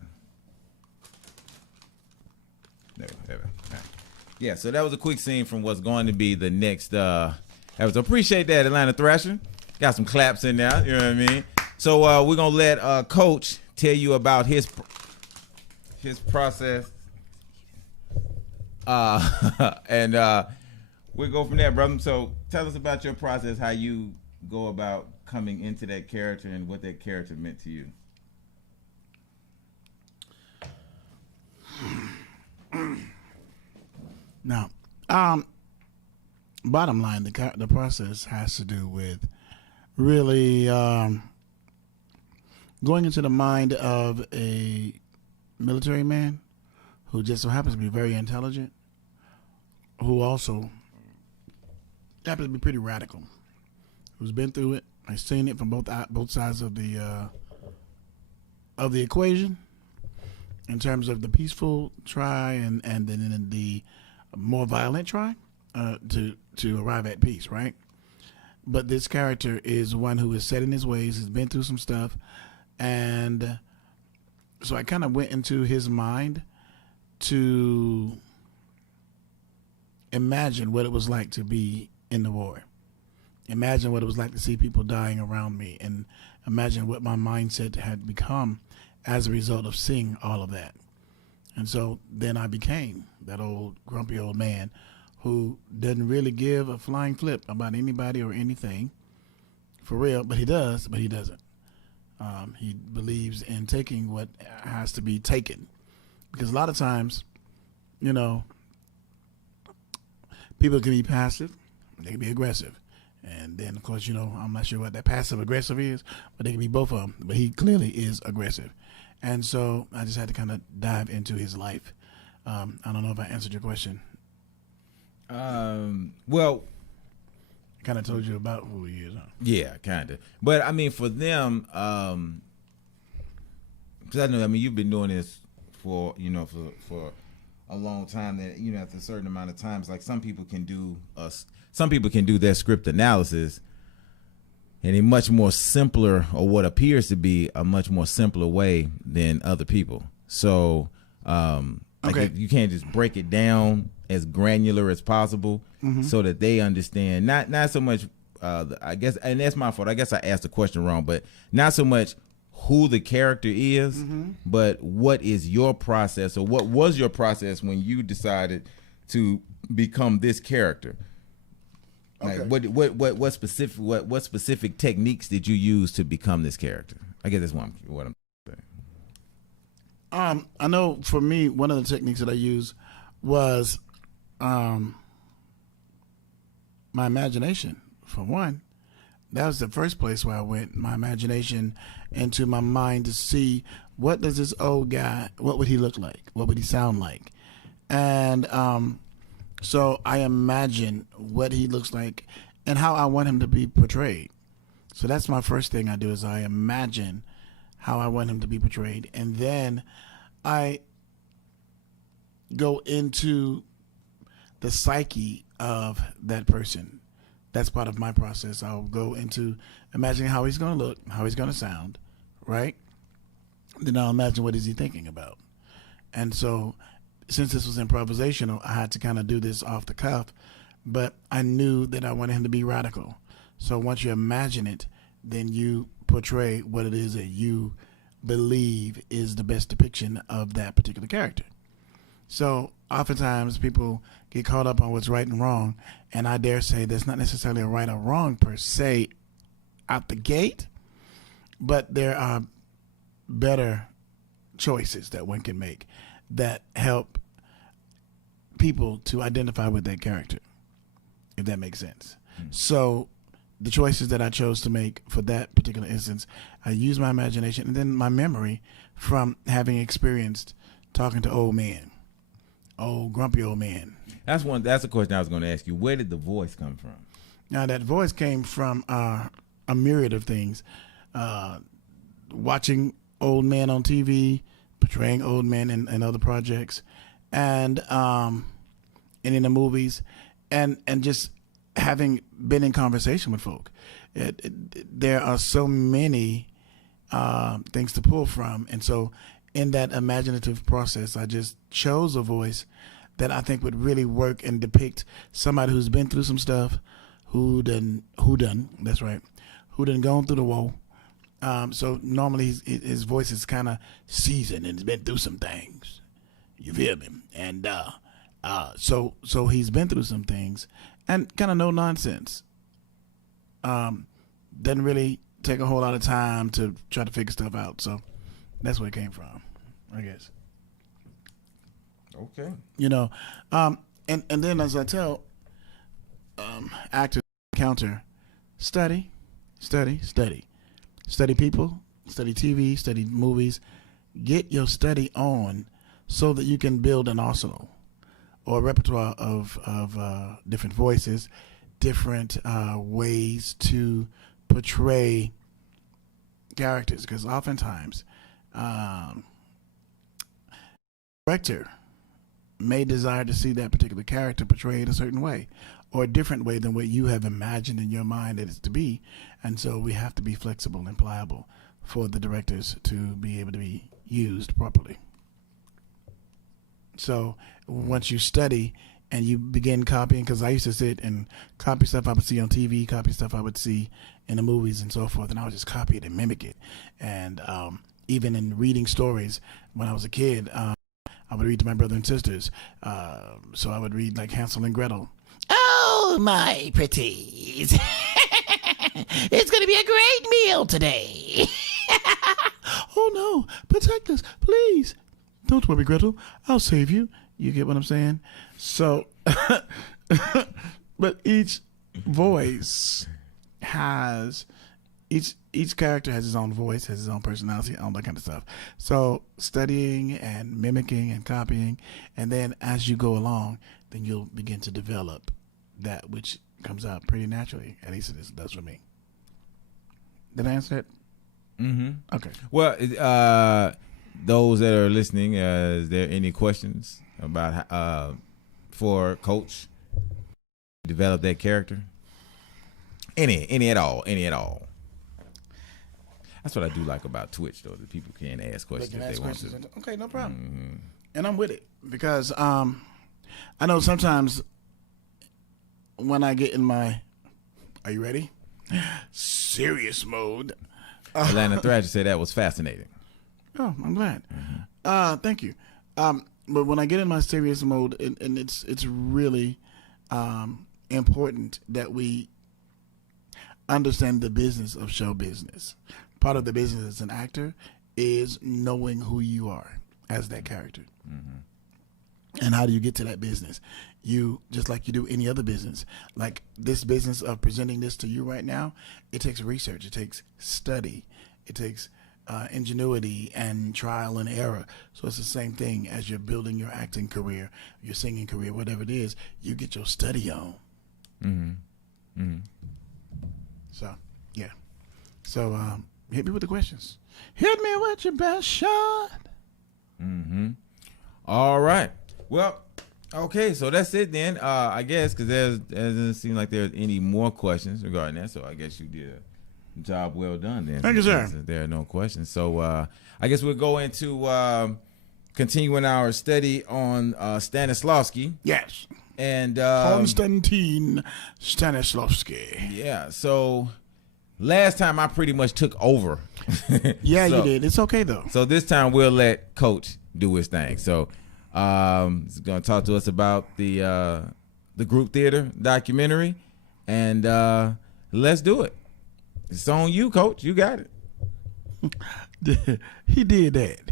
There we go. All right. Yeah, so that was a quick scene from what's going to be the next. Appreciate that, Atlanta Thrasher. Got some claps in there. You know what I mean? So we're gonna let Coach tell you about his process. And we'll go from there, brother. So tell us about your process, how you go about coming into that character and what that character meant to you. Now, bottom line, the process has to do with really going into the mind of a military man who just so happens to be very intelligent, who also happens to be pretty radical, who's been through it, has seen it from both sides of the equation, in terms of the peaceful try and then the more violent try to arrive at peace, right? But this character is one who is set in his ways, has been through some stuff, and so I kind of went into his mind to imagine what it was like to be in the war. Imagine what it was like to see people dying around me, and imagine what my mindset had become as a result of seeing all of that. And so then I became that old grumpy old man who doesn't really give a flying flip about anybody or anything for real, but he does, but he doesn't. He believes in taking what has to be taken, because a lot of times, you know, people can be passive, they can be aggressive. And then, of course, you know, I'm not sure what that passive aggressive is, but they can be both of them. But he clearly is aggressive. And so I just had to kind of dive into his life. I don't know if I answered your question. Well, kind of told you about who he is. Huh? Yeah, kind of. But I mean, for them, because I know, I mean, you've been doing this for a long time. That, you know, after a certain amount of times, like some people can do their script analysis in a much more simpler, or what appears to be a much more simpler way than other people. So, okay, you can't just break it down as granular as possible, so that they understand. Not so much, I guess, and that's my fault. I guess I asked the question wrong, but not so much who the character is, but what is your process, or what was your process when you decided to become this character? Like, okay. What specific techniques did you use to become this character? I guess that's what I'm saying. I know for me, one of the techniques that I used was my imagination. For one, that was the first place where I went, my imagination into my mind to see, what does this old guy, what would he look like? What would he sound like? And so I imagine what he looks like and how I want him to be portrayed. So that's my first thing I do, is I imagine how I want him to be portrayed, and then I go into the psyche of that person. That's part of my process. I'll go into imagining how he's going to look, how he's going to sound, right? Then I'll imagine what is he thinking about. And so since this was improvisational, I had to kind of do this off the cuff, but I knew that I wanted him to be radical. So once you imagine it, then you portray what it is that you believe is the best depiction of that particular character. So oftentimes people get caught up on what's right and wrong, and I dare say there's not necessarily a right or wrong per se out the gate, but there are better choices that one can make that help people to identify with that character, if that makes sense. So the choices that I chose to make for that particular instance, I used my imagination and then my memory from having experienced talking to old men, old grumpy old men. That's a question I was going to ask you. Where did the voice come from? Now that voice came from a myriad of things. Watching old men on TV, portraying old men in other projects, and in the movies, and just having been in conversation with folk. There are so many things to pull from, and so in that imaginative process, I just chose a voice that I think would really work and depict somebody who's been through some stuff, who done gone through the woe. So normally his voice is kind of seasoned and has been through some things. You feel me? And so he's been through some things and kind of no nonsense. Doesn't really take a whole lot of time to try to figure stuff out. So that's where it came from, I guess. Okay. You know, and then as I tell actors encounter, study people, study TV, study movies, get your study on so that you can build an arsenal or a repertoire of different voices, different ways to portray characters, because oftentimes director may desire to see that particular character portrayed a certain way or a different way than what you have imagined in your mind that it's to be. And so we have to be flexible and pliable for the directors to be able to be used properly. So once you study and you begin copying, because I used to sit and copy stuff I would see on TV, copy stuff I would see in the movies and so forth, and I would just copy it and mimic it. And even in reading stories when I was a kid, I would read to my brother and sisters. So I would read like Hansel and Gretel. Oh, my pretties. It's going to be a great meal today. Oh, no. Protect us, please. Don't worry, Gretel. I'll save you. You get what I'm saying? So, but each voice has, each character has his own voice, has his own personality, all that kind of stuff. So studying and mimicking and copying, and then as you go along, then you'll begin to develop that which comes out pretty naturally. At least it does for me. Did I answer it? Mm-hmm. Okay. Well, those that are listening, is there any questions about for Coach develop that character? Any at all? That's what I do like about Twitch, though, that people can ask questions if they want to. Okay, no problem. Mm-hmm. And I'm with it because I know sometimes when I get in my, are you ready? Serious mode. Atlanta Thrasher said that was fascinating. Oh, I'm glad. Thank you. But when I get in my serious mode, and it's really important that we understand the business of show business. Part of the business as an actor is knowing who you are as that character. Mm-hmm. And how do you get to that business? You, just like you do any other business, like this business of presenting this to you right now, it takes research, it takes study, it takes ingenuity and trial and error. So it's the same thing as you're building your acting career, your singing career, whatever it is, you get your study on. Mm-hmm. Mm-hmm. So, yeah. So, Hit me with the questions. Hit me with your best shot. Mm-hmm. All right. Well, okay, so that's it then. I guess because it doesn't seem like there's any more questions regarding that. So I guess you did a job well done then. Thank you, sir. There are no questions. So I guess we'll go into continuing our study on Stanislavski. Yes. And Konstantin Stanislavski. Yeah. So last time I pretty much took over. Yeah, you did. It's okay though. So this time we'll let Coach do his thing. So he's going to talk to us about the group theater documentary, and let's do it. It's on you, Coach. You got it. He did that.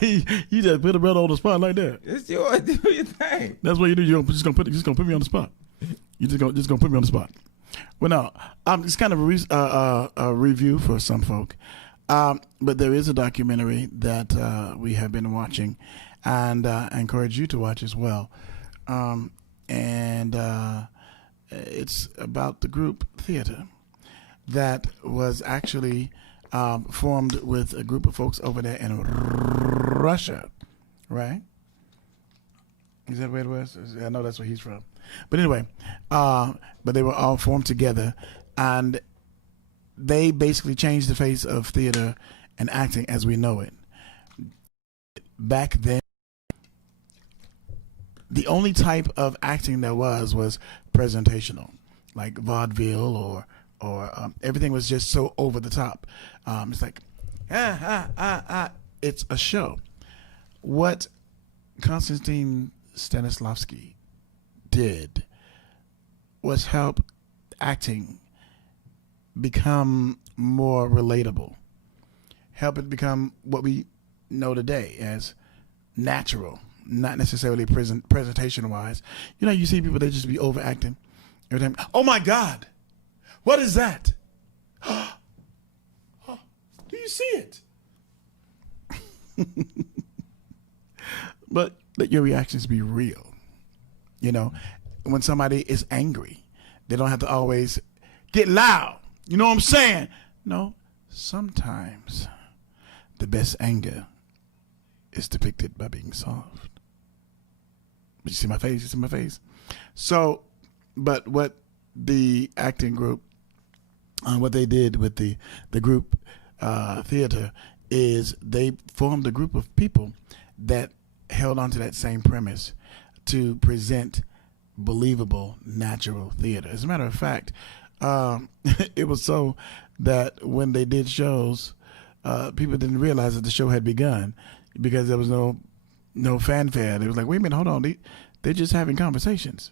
You just put a brother on the spot like that. It's your do your thing. That's what you do. You're just gonna put me on the spot. You just gonna put me on the spot. Well, no, it's kind of a review for some folk, but there is a documentary that we have been watching, and I encourage you to watch as well. And it's about the group theater that was actually formed with a group of folks over there in Russia, right? Is that where it was? I know that's where he's from. But anyway, but they were all formed together, and they basically changed the face of theater and acting as we know it. Back then, the only type of acting there was presentational, like vaudeville or everything was just so over the top. It's like, it's a show. What Konstantin Stanislavski did was help acting become more relatable, help it become what we know today as natural, not necessarily presentation wise. You know, you see people, they just be overacting every time. Oh my God, what is that? Do you see it? But let your reactions be real. You know, when somebody is angry, they don't have to always get loud. You know what I'm saying? No, sometimes the best anger is depicted by being soft. You see my face? You see my face? So, but what the acting group, what they did with the group theater is they formed a group of people that held on to that same premise to present believable, natural theater. As a matter of fact, it was so that when they did shows, people didn't realize that the show had begun because there was no fanfare. They was like, wait a minute, hold on. They're just having conversations.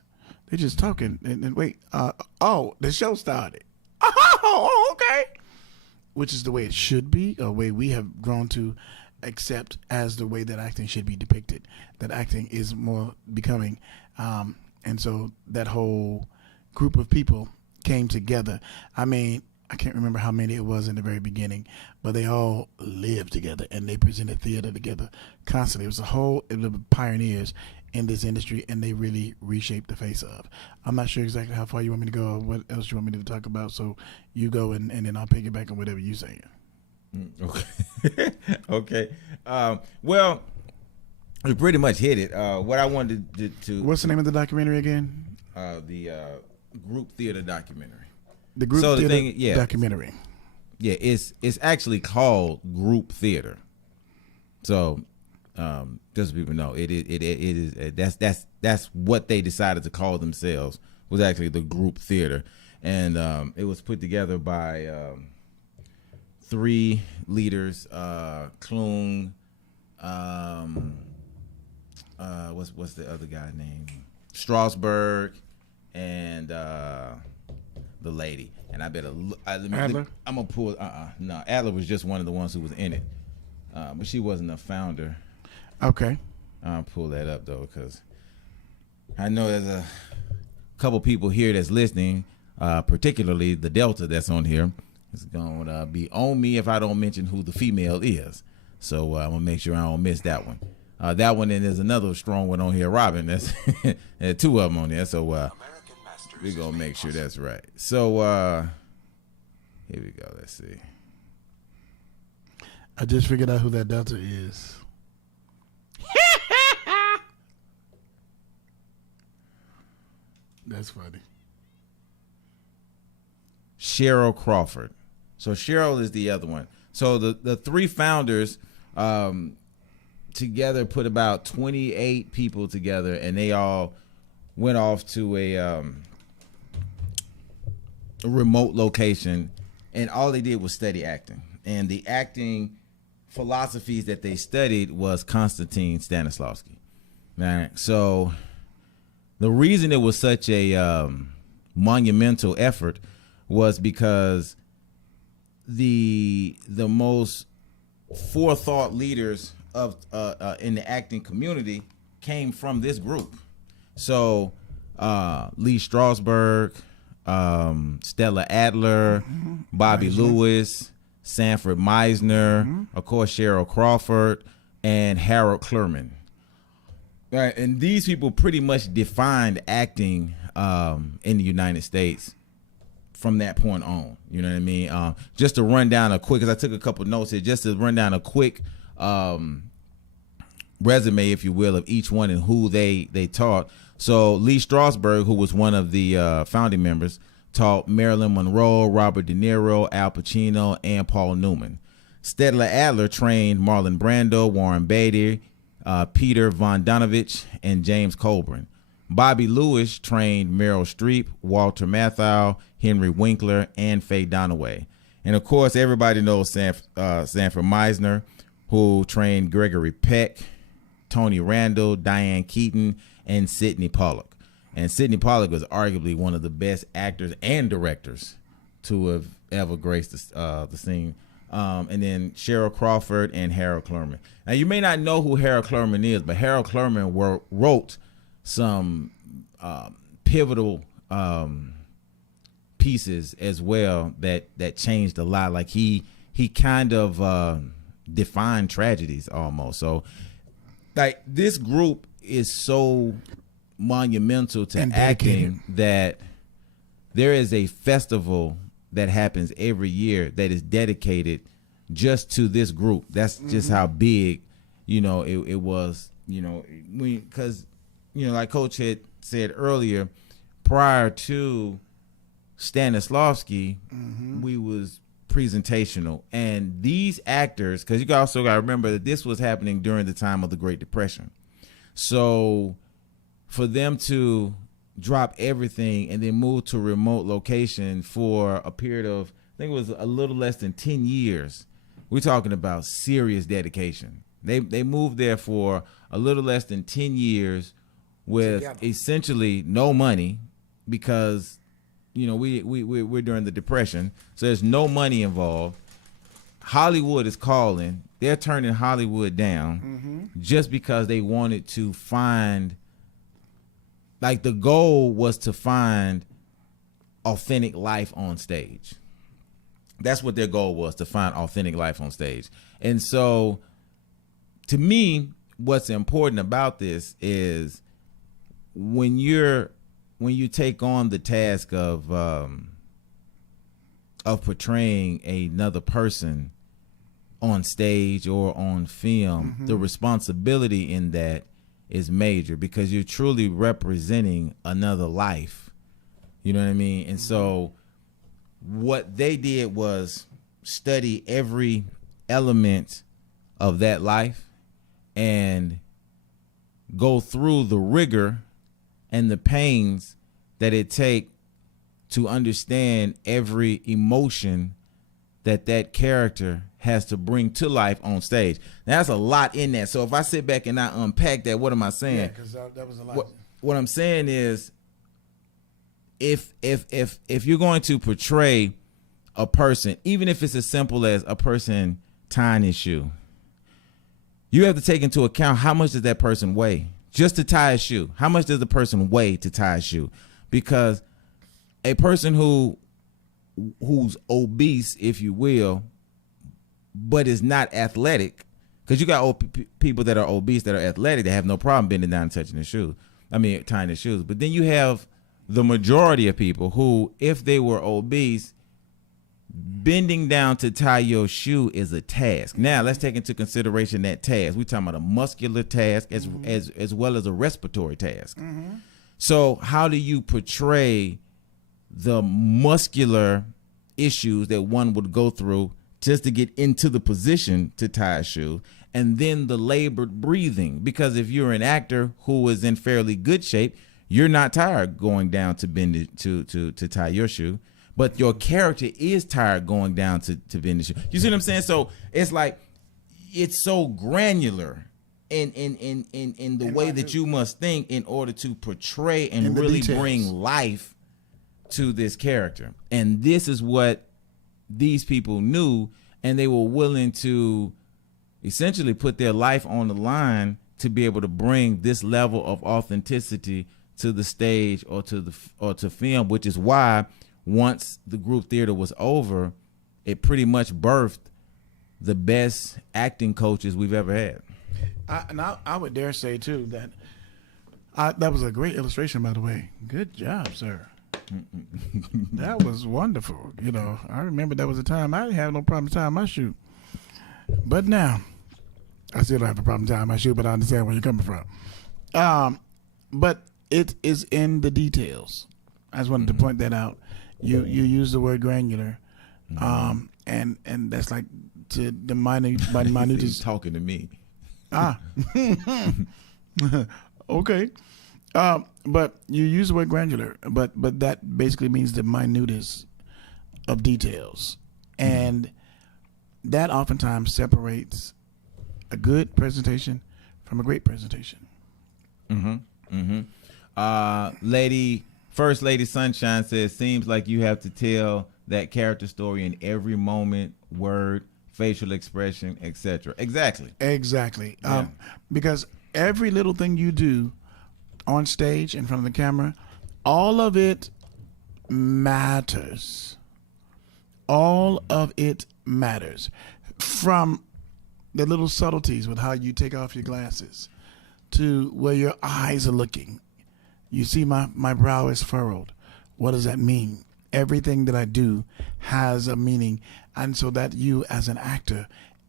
They're just talking. And wait, the show started. Oh, okay. Which is the way it should be, a way we have grown to accept as the way that acting should be depicted, that acting is more becoming. And so that whole group of people came together. I mean, I can't remember how many it was in the very beginning, but they all lived together and they presented theater together constantly. It was the pioneers in this industry, and they really reshaped the face of. I'm not sure exactly how far you want me to go or what else you want me to talk about, so you go and then I'll piggyback on whatever you're saying. Okay. Okay. Well, we pretty much hit it. What I wanted to What's the name of the documentary again? The group theater documentary. The group theater documentary. Yeah, it's actually called group theater. So, just so people know, it is that's what they decided to call themselves, was actually the group theater, and it was put together by 3 leaders, Klung, what's the other guy name? Strasberg, and the lady. And I better Adler? I'm gonna pull. No, Adler was just one of the ones who was in it, but she wasn't a founder. Okay. I'll pull that up though, because I know there's a couple people here that's listening, particularly the Delta that's on here. It's gonna be on me if I don't mention who the female is. So I'm gonna make sure I don't miss that one. That one, and there's another strong one on here, Robin. That's there's 2 of them on there. So we're gonna make sure that's right. So here we go. Let's see. I just figured out who that Delta is. That's funny. Cheryl Crawford. So Cheryl is the other one. So the three founders together put about 28 people together, and they all went off to a remote location, and all they did was study acting. And the acting philosophies that they studied was Konstantin Stanislavski. Right. So the reason it was such a monumental effort was because the most forethought leaders of in the acting community came from this group. So Lee Strasberg, Stella Adler, Bobby Lewis, Sanford Meisner, of course Cheryl Crawford, and Harold Clurman. Right, and these people pretty much defined acting in the United States from that point on. You know what I mean? Just to run down a quick, because I took a couple notes here, just to run down a quick resume, if you will, of each one and who they taught. So Lee Strasberg, who was one of the founding members, taught Marilyn Monroe, Robert De Niro, Al Pacino, and Paul Newman. Stella Adler trained Marlon Brando, Warren Beatty, Peter Von Donovich, and James Coburn. Bobby Lewis trained Meryl Streep, Walter Matthau, Henry Winkler, and Faye Dunaway. And of course, everybody knows Sanford Meisner, who trained Gregory Peck, Tony Randall, Diane Keaton, and Sidney Pollack. And Sidney Pollack was arguably one of the best actors and directors to have ever graced the scene. And then Cheryl Crawford and Harold Clurman. Now, you may not know who Harold Clurman is, but Harold Clurman wrote some pivotal pieces as well that changed a lot. Like he kind of defined tragedies almost. So like this group is so monumental to acting that there is a festival that happens every year that is dedicated just to this group. That's just how big, it was, because, like Coach had said earlier, prior to Stanislavski, we was presentational. And these actors, because you also got to remember that this was happening during the time of the Great Depression. So for them to drop everything and then move to a remote location for a period of, I think it was a little less than 10 years, we're talking about serious dedication. They moved there for a little less than 10 years with essentially no money because, we're during the Depression. So there's no money involved. Hollywood is calling. They're turning Hollywood down just because they wanted to find, like the goal was to find authentic life on stage. That's what their goal was, to find authentic life on stage. And so to me, what's important about this is when you take on the task of portraying another person on stage or on film, the responsibility in that is major because you're truly representing another life. You know what I mean? And so what they did was study every element of that life and go through the rigor and the pains that it take to understand every emotion that character has to bring to life on stage. Now, that's a lot in that. So if I sit back and I unpack that, what am I saying? Yeah, because that was a lot. What I'm saying is, if you're going to portray a person, even if it's as simple as a person tying his shoe, you have to take into account how much does that person weigh just to tie a shoe. How much does the person weigh to tie a shoe? Because a person who's obese, if you will, but is not athletic, because you got people that are obese that are athletic that have no problem bending down and touching their shoes. Tying their shoes. But then you have the majority of people who, if they were obese, bending down to tie your shoe is a task. Now let's take into consideration that task. We're talking about a muscular task as well as a respiratory task. So how do you portray the muscular issues that one would go through just to get into the position to tie a shoe, and then the labored breathing? Because if you're an actor who is in fairly good shape, you're not tired going down to bend it, to tie your shoe. But your character is tired going down to bend the shoe. You see what I'm saying? So it's like, it's so granular in the way that you must think in order to portray and really bring life to this character. And this is what these people knew, and they were willing to essentially put their life on the line to be able to bring this level of authenticity to the stage or to film, which is why once the group theater was over, it pretty much birthed the best acting coaches we've ever had. I would dare say too that that was a great illustration, by the way. Good job, sir. That was wonderful. You know, I remember there was a time I didn't have no problem tying my shoe, but now I still don't have a problem tying my shoe. But I understand where you're coming from. But it is in the details. I just wanted to point that out. You use the word granular, and that's like to the minute. He's talking to me. Okay. But you use the word granular, but that basically means the minutest of details, and that oftentimes separates a good presentation from a great presentation. First Lady Sunshine says, seems like you have to tell that character story in every moment, word, facial expression, etc. Exactly. Yeah. Because every little thing you do on stage in front of the camera, all of it matters. All of it matters. From the little subtleties with how you take off your glasses to where your eyes are looking. You see my brow is furrowed. What does that mean? Everything that I do has a meaning. And so that you as an actor,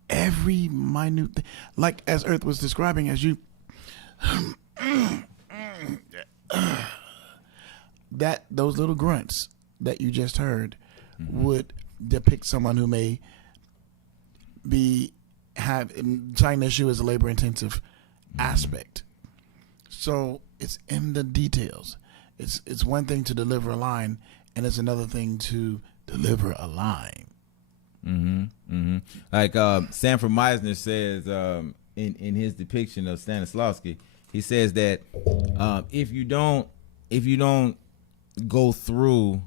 every minute thing, like as Earth was describing, as you that those little grunts that you just heard would depict someone who may tying their shoe as a labor intensive aspect. So it's in the details. It's one thing to deliver a line, and it's another thing to deliver a line. Like Sanford Meisner says in his depiction of Stanislavski, he says that if you don't go through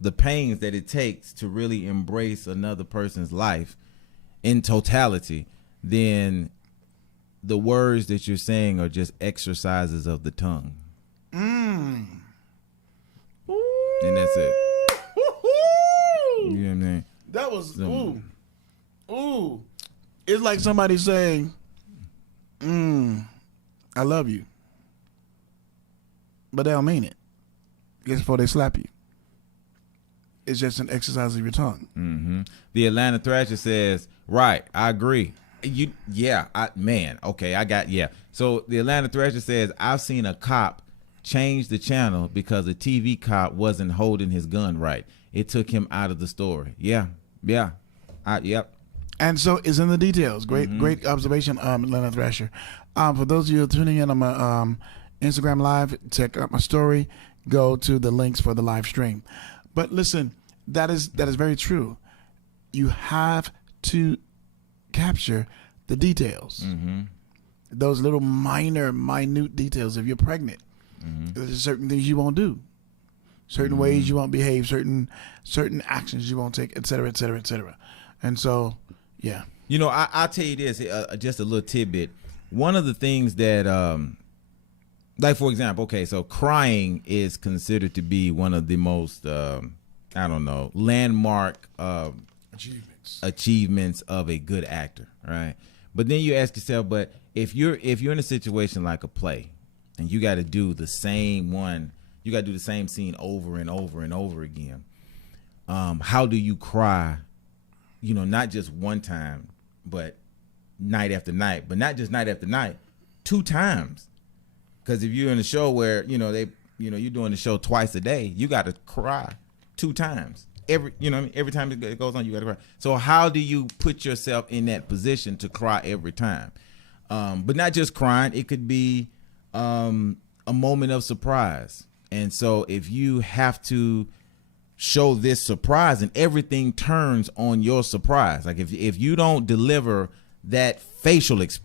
the pains that it takes to really embrace another person's life in totality, then the words that you're saying are just exercises of the tongue. And that's it. You know what I mean? That was ooh. It's like somebody saying, I love you. But they don't mean it. Just before they slap you. It's just an exercise of your tongue. The Atlanta Thrasher says, right, I agree. So the Atlanta Thrasher says, I've seen a cop change the channel because a TV cop wasn't holding his gun right. It took him out of the story. Yep. And so it's in the details. Great observation, Atlanta Thrasher. For those of you tuning in on my Instagram Live, check out my story. Go to the links for the live stream. But listen, that is very true. You have to capture the details. Those little minute details. If you're pregnant, there's certain things you won't do, certain ways you won't behave, certain actions you won't take, et cetera, et cetera, et cetera. And so, yeah. You know, I'll tell you this, just a little tidbit. One of the things that, like for example, okay, so crying is considered to be one of the most, landmark achievements of a good actor, right? But then you ask yourself, but if you're in a situation like a play, and you got to do the same scene over and over and over again, how do you cry, not just one time, but night after night, but not just night after night, 2 times. Because if you're in a show where, you're doing the show twice a day, you got to cry 2 times. Every time it goes on, you got to cry. So how do you put yourself in that position to cry every time? But not just crying, it could be a moment of surprise. And so if you have to show this surprise and everything turns on your surprise, like if you don't deliver that facial expression,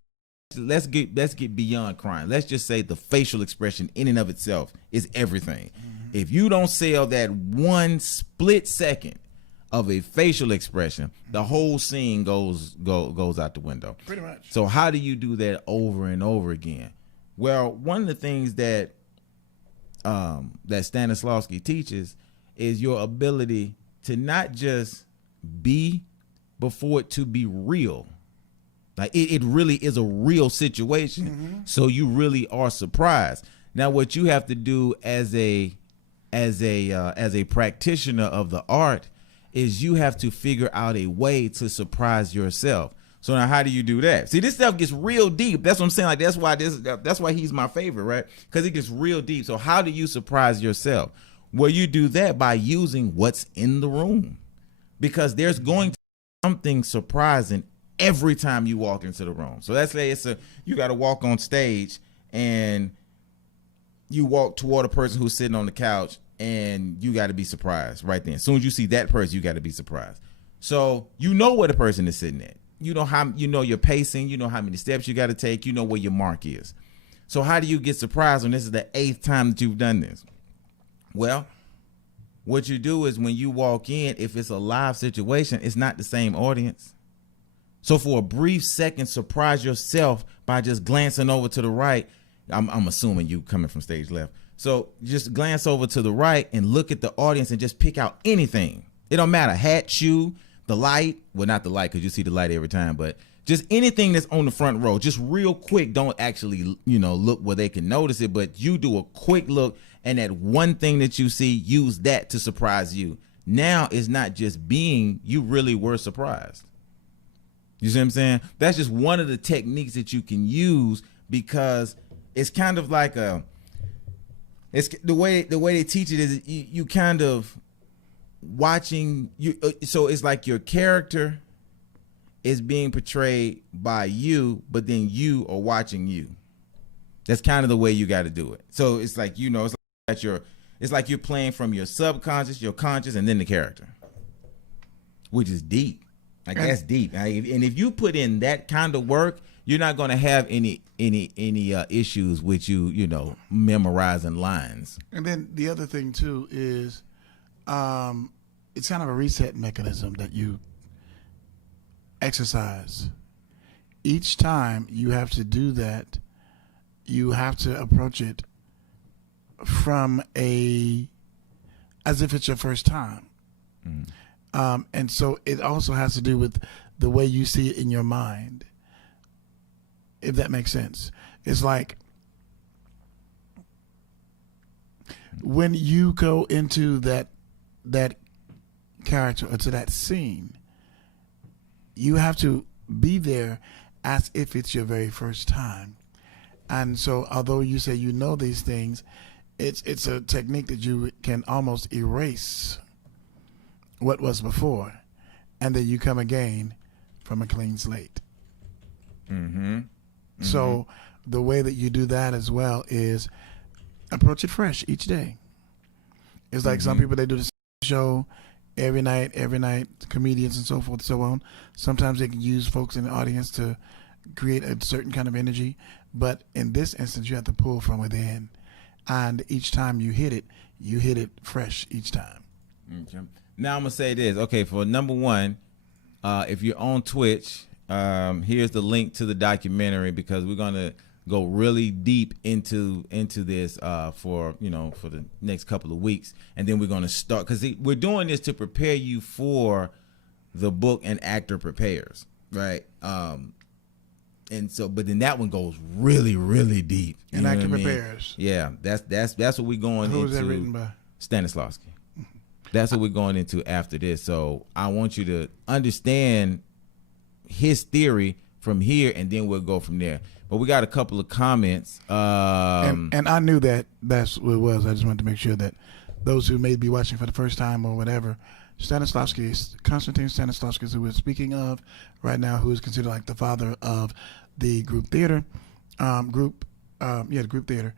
let's get beyond crying. Let's just say the facial expression in and of itself is everything. If you don't sell that one split second of a facial expression, the whole scene goes out the window. Pretty much. So how do you do that over and over again? Well, one of the things that Stanislavski teaches is your ability to not just be, but for it to be real. Like it really is a real situation. So you really are surprised. Now, what you have to do as a practitioner of the art is you have to figure out a way to surprise yourself. So now how do you do that? See, this stuff gets real deep. That's what I'm saying. Like that's why he's my favorite, right? Because it gets real deep. So how do you surprise yourself? Well, you do that by using what's in the room, because there's going to be something surprising every time you walk into the room. So let's say you got to walk on stage and you walk toward a person who's sitting on the couch, and you got to be surprised right then. As soon as you see that person, you got to be surprised. So you know where the person is sitting at. You know your pacing. You know how many steps you got to take. You know where your mark is. So how do you get surprised when this is the 8th time that you've done this? Well, what you do is when you walk in, if it's a live situation, it's not the same audience. So for a brief second, surprise yourself by just glancing over to the right. I'm assuming you coming from stage left. So just glance over to the right and look at the audience and just pick out anything. It don't matter. Hat, shoe, the light. Well, not the light, because you see the light every time, but just anything that's on the front row. Just real quick. Don't actually, look where they can notice it, but you do a quick look, and that one thing that you see, use that to surprise you. Now it's not just being, you really were surprised. You see what I'm saying? That's just one of the techniques that you can use, because it's kind of like it's the way they teach it is you kind of watching you. So it's like your character is being portrayed by you, but then you are watching you. That's kind of the way you got to do it. So it's like, it's like you're playing from your subconscious, your conscious, and then the character, which is deep. Like that's deep. And if you put in that kind of work, you're not going to have any issues with you memorizing lines. And then the other thing too is, it's kind of a reset mechanism that you exercise. Each time you have to do that, you have to approach it from as if it's your first time. And so it also has to do with the way you see it in your mind, if that makes sense. It's like when you go into that character or to that scene, you have to be there as if it's your very first time. And so although you say you know these things, it's a technique that you can almost erase what was before, and then you come again from a clean slate. So the way that you do that as well is approach it fresh each day. It's like some people, they do the show every night, comedians and so forth and so on. Sometimes they can use folks in the audience to create a certain kind of energy, but in this instance you have to pull from within, and each time you hit it fresh each time. Okay. Now I'm gonna say this. Okay, for number one, if you're on Twitch, here's the link to the documentary, because we're gonna go really deep into this for the next couple of weeks, and then we're gonna start, because we're doing this to prepare you for the book An Actor Prepares, right? And so, but then that one goes really, really deep. An Actor Prepares. Yeah, that's what we're going into. Who was that written by? Stanislavski. That's what we're going into after this. So I want you to understand his theory from here, and then we'll go from there. But we got a couple of comments. And I knew that's what it was. I just wanted to make sure that those who may be watching for the first time or whatever, Konstantin Stanislavski, who we're speaking of right now, who is considered like the father of the group theater, the group theater.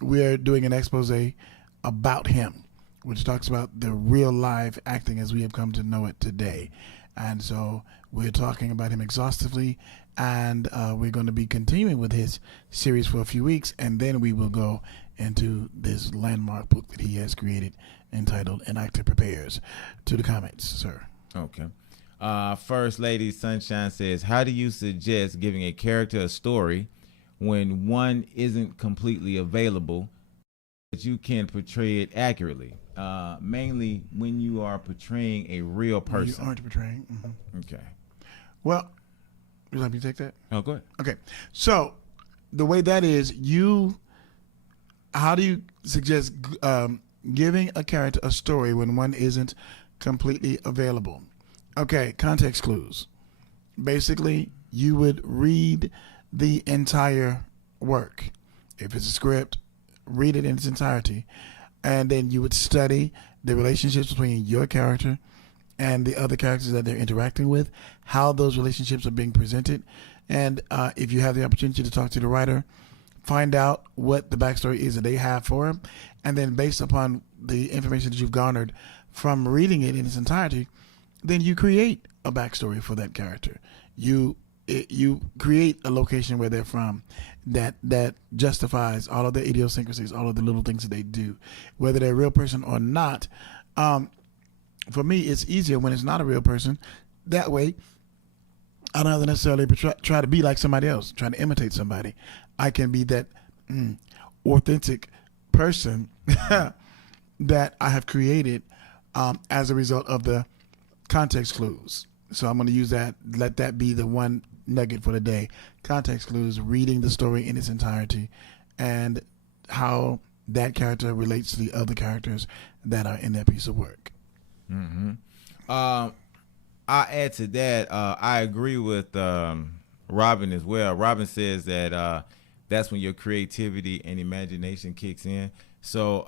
We're doing an expose about him, which talks about the real live acting as we have come to know it today. And so we're talking about him exhaustively, and we're going to be continuing with his series for a few weeks, and then we will go into this landmark book that he has created entitled An Actor Prepares. To the comments, sir. Okay. First Lady Sunshine says, how do you suggest giving a character a story when one isn't completely available, but you can portray it accurately? Mainly when you are portraying a real person. You aren't portraying. Mm-hmm. Okay. Well, would you like me to take that? Oh, go ahead. Okay. So the way that is, how do you suggest giving a character a story when one isn't completely available? Okay, context clues. Basically, you would read the entire work. If it's a script, read it in its entirety, and then you would study the relationships between your character and the other characters that they're interacting with, how those relationships are being presented, and if you have the opportunity to talk to the writer, find out what the backstory is that they have for him, and then based upon the information that you've garnered from reading it in its entirety, then you create a backstory for that character. You create a location where they're from that justifies all of the idiosyncrasies, all of the little things that they do, whether they're a real person or not. For me, it's easier when it's not a real person. That way, I don't have to necessarily try to be like somebody else, trying to imitate somebody. I can be that authentic person that I have created as a result of the context clues. So I'm going to use that, let that be the one nugget for the day. Context clues, reading the story in its entirety, and how that character relates to the other characters that are in that piece of work. Mm-hmm. I'll add to that. I agree with Robin as well. Robin says that that's when your creativity and imagination kicks in. So,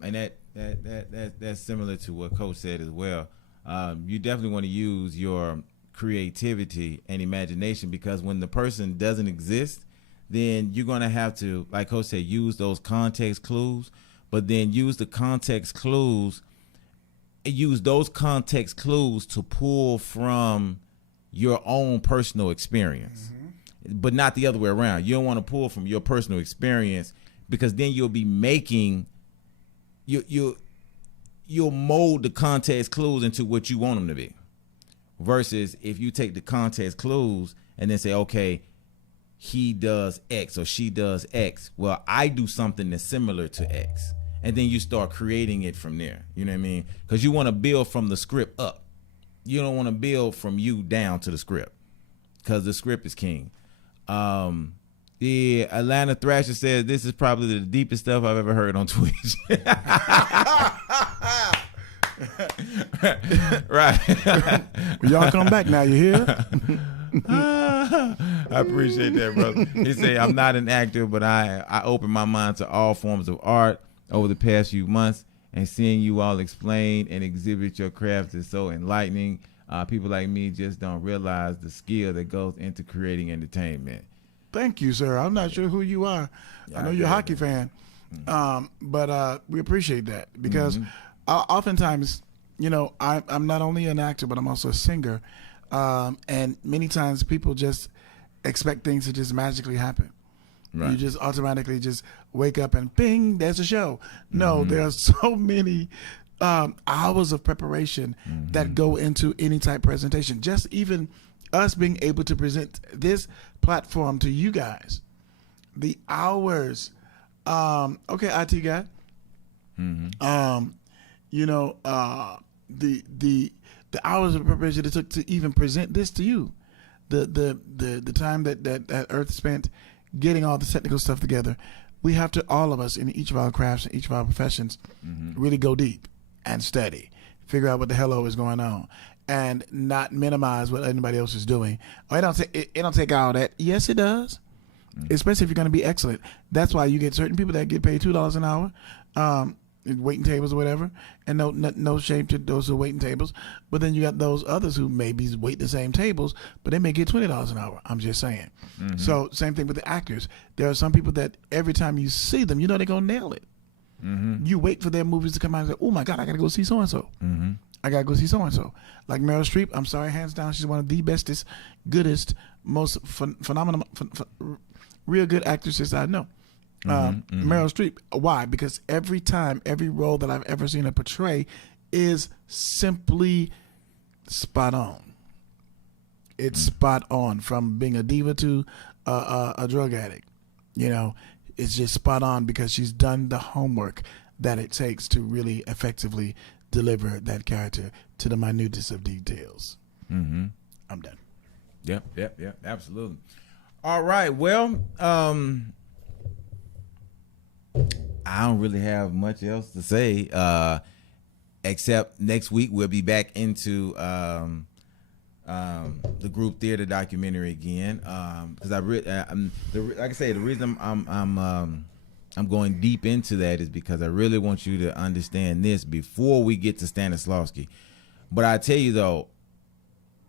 and that's similar to what Coach said as well. You definitely want to use your creativity and imagination, because when the person doesn't exist, then you're going to have to, like Coach said, use those context clues, but then use the context clues, use those context clues to pull from your own personal experience, but not the other way around. You don't want to pull from your personal experience, because then you'll be making, you'll mold the context clues into what you want them to be. Versus if you take the context clues and then say, okay, he does X or she does X. Well, I do something that's similar to X. And then you start creating it from there. You know what I mean? Because you want to build from the script up. You don't want to build from you down to the script, because the script is king. The Atlanta Thrasher says this is probably the deepest stuff I've ever heard on Twitch. Right. Y'all come back now, you hear? I appreciate that, brother. He say, I'm not an actor, but I open my mind to all forms of art over the past few months, and seeing you all explain and exhibit your craft is so enlightening. People like me just don't realize the skill that goes into creating entertainment. Thank you, sir. I'm not sure who you are. Yeah, I know you're a hockey fan, but we appreciate that, because oftentimes, you know, I'm not only an actor, but I'm also a singer, and many times people just expect things to just magically happen. Right. You just automatically just wake up and bing, there's a show. No, there are so many hours of preparation that go into any type of presentation. Just even us being able to present this platform to you guys, the hours. Okay, IT guy. You know, the hours of preparation it took to even present this to you, the time that Earth spent getting all the technical stuff together, we have to, all of us in each of our crafts and each of our professions, really go deep and study, figure out what the hell is going on, and not minimize what anybody else is doing. Or it don't take all that. Yes, it does. Especially if you're going to be excellent. That's why you get certain people that get paid $2 an hour, waiting tables or whatever, and no shame to those who are waiting tables. But then you got those others who maybe wait the same tables, but they may get $20 an hour. I'm just saying. So same thing with the actors. There are some people that every time you see them, you know they're going to nail it. You wait for their movies to come out and say, oh my God, I got to go see so-and-so. I got to go see so-and-so. Like Meryl Streep, I'm sorry, hands down, she's one of the bestest, goodest, most phenomenal, real good actresses I know. Meryl Streep. Why? Because every time, every role that I've ever seen her portray is simply spot on. It's spot on, from being a diva to a drug addict. You know, it's just spot on because she's done the homework that it takes to really effectively deliver that character to the minutest of details. I'm done. Yep, absolutely. All right, well, I don't really have much else to say, except next week we'll be back into the group theater documentary again. Because like I say, the reason I'm going deep into that is because I really want you to understand this before we get to Stanislavski. But I tell you though,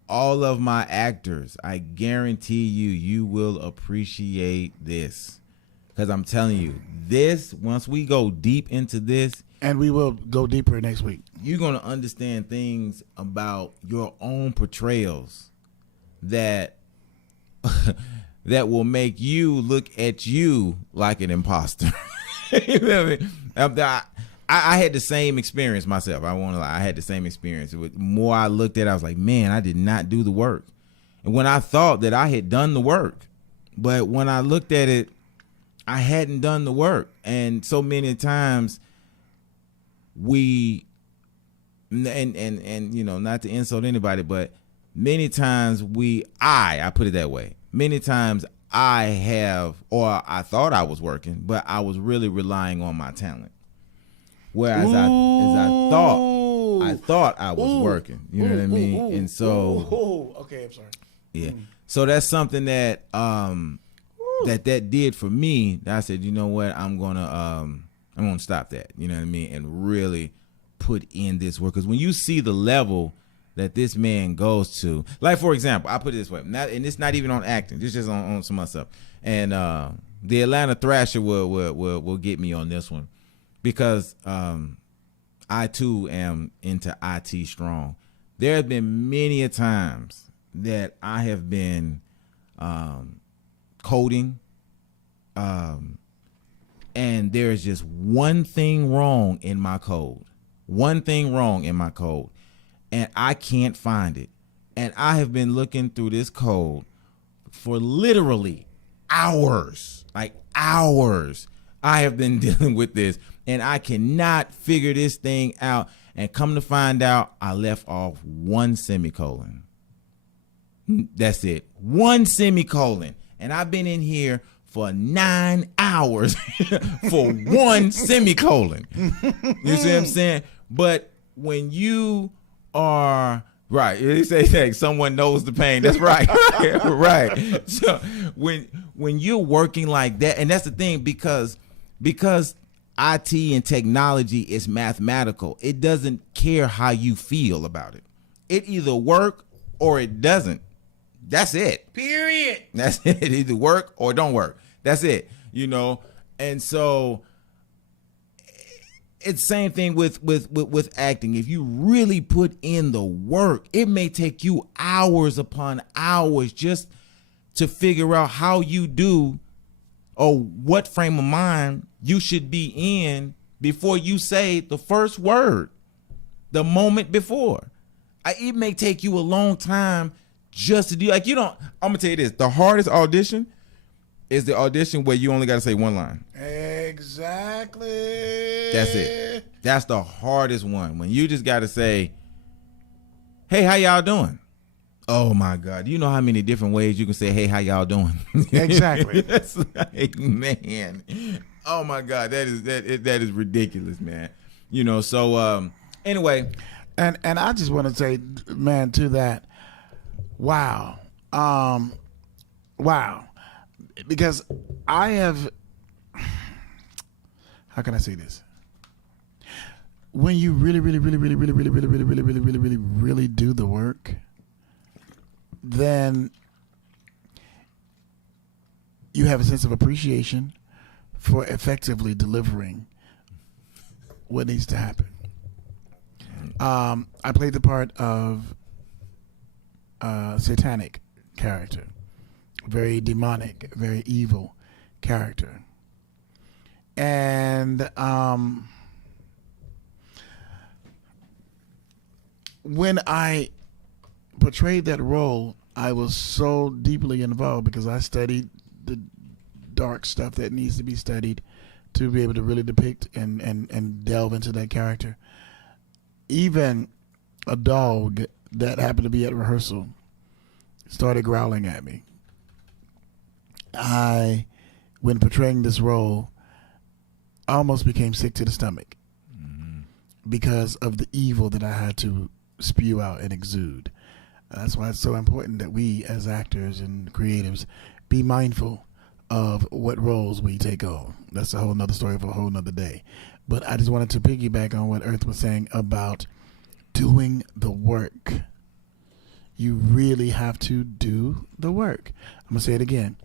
all of my actors, I guarantee you will appreciate this. Because I'm telling you, this, once we go deep into this, and we will go deeper next week, you're going to understand things about your own portrayals that that will make you look at you like an imposter. You know what I mean? I had the same experience myself. I won't lie. I had the same experience. The more I looked at it, I was like, man, I did not do the work. And when I thought that I had done the work, but when I looked at it, I hadn't done the work. And so many times we, and you know, not to insult anybody, but many times I put it that way. Many times I have, or I thought I was working, but I was really relying on my talent. Whereas I thought I was working. You know what I mean? And so, okay, I'm sorry. Yeah. So that's something that that did for me. That I said, you know what, I'm gonna stop that. You know what I mean? And really put in this work. Because when you see the level that this man goes to, like for example, I put it this way, and it's not even on acting, it's just on some other stuff. And the Atlanta Thrasher will get me on this one, because I too am into IT strong. There have been many a times that I have been coding, and there's just one thing wrong in my code. And I can't find it. And I have been looking through this code for literally hours, like hours. I have been dealing with this, and I cannot figure this thing out. And come to find out, I left off one semicolon. That's it. One semicolon. And I've been in here for 9 hours for one semicolon. You see what I'm saying? But when you are right, they say someone knows the pain. That's right. Right. So when you're working like that, and that's the thing, because IT and technology is mathematical, it doesn't care how you feel about it. It either work or it doesn't. That's it. Period. That's it. It either work or don't work. That's it. You know, and so it's the same thing with acting. If you really put in the work, it may take you hours upon hours just to figure out how you do, or what frame of mind you should be in before you say the first word, the moment before. It may take you a long time just to do, like, you don't, I'm gonna tell you this, the hardest audition is the audition where you only got to say one line. Exactly. That's it. That's the hardest one, when you just got to say, hey, how y'all doing? Oh my God. You know how many different ways you can say, hey, how y'all doing? Exactly. It's like, man, Oh my God, that is ridiculous, man. You know, so anyway, and I just want to say, man, to that, wow, wow, because I have, how can I say this? When you really do the work, then you have a sense of appreciation for effectively delivering what needs to happen. I played the part of a satanic character, very demonic, very evil character. And when I portrayed that role, I was so deeply involved because I studied the dark stuff that needs to be studied to be able to really depict and delve into that character. Even a dog that happened to be at rehearsal started growling at me. When portraying this role, almost became sick to the stomach because of the evil that I had to spew out and exude. That's why it's so important that we as actors and creatives be mindful of what roles we take on. That's a whole nother story for a whole nother day. But I just wanted to piggyback on what Earth was saying about doing the work. You really have to do the work. I'm going to say it again.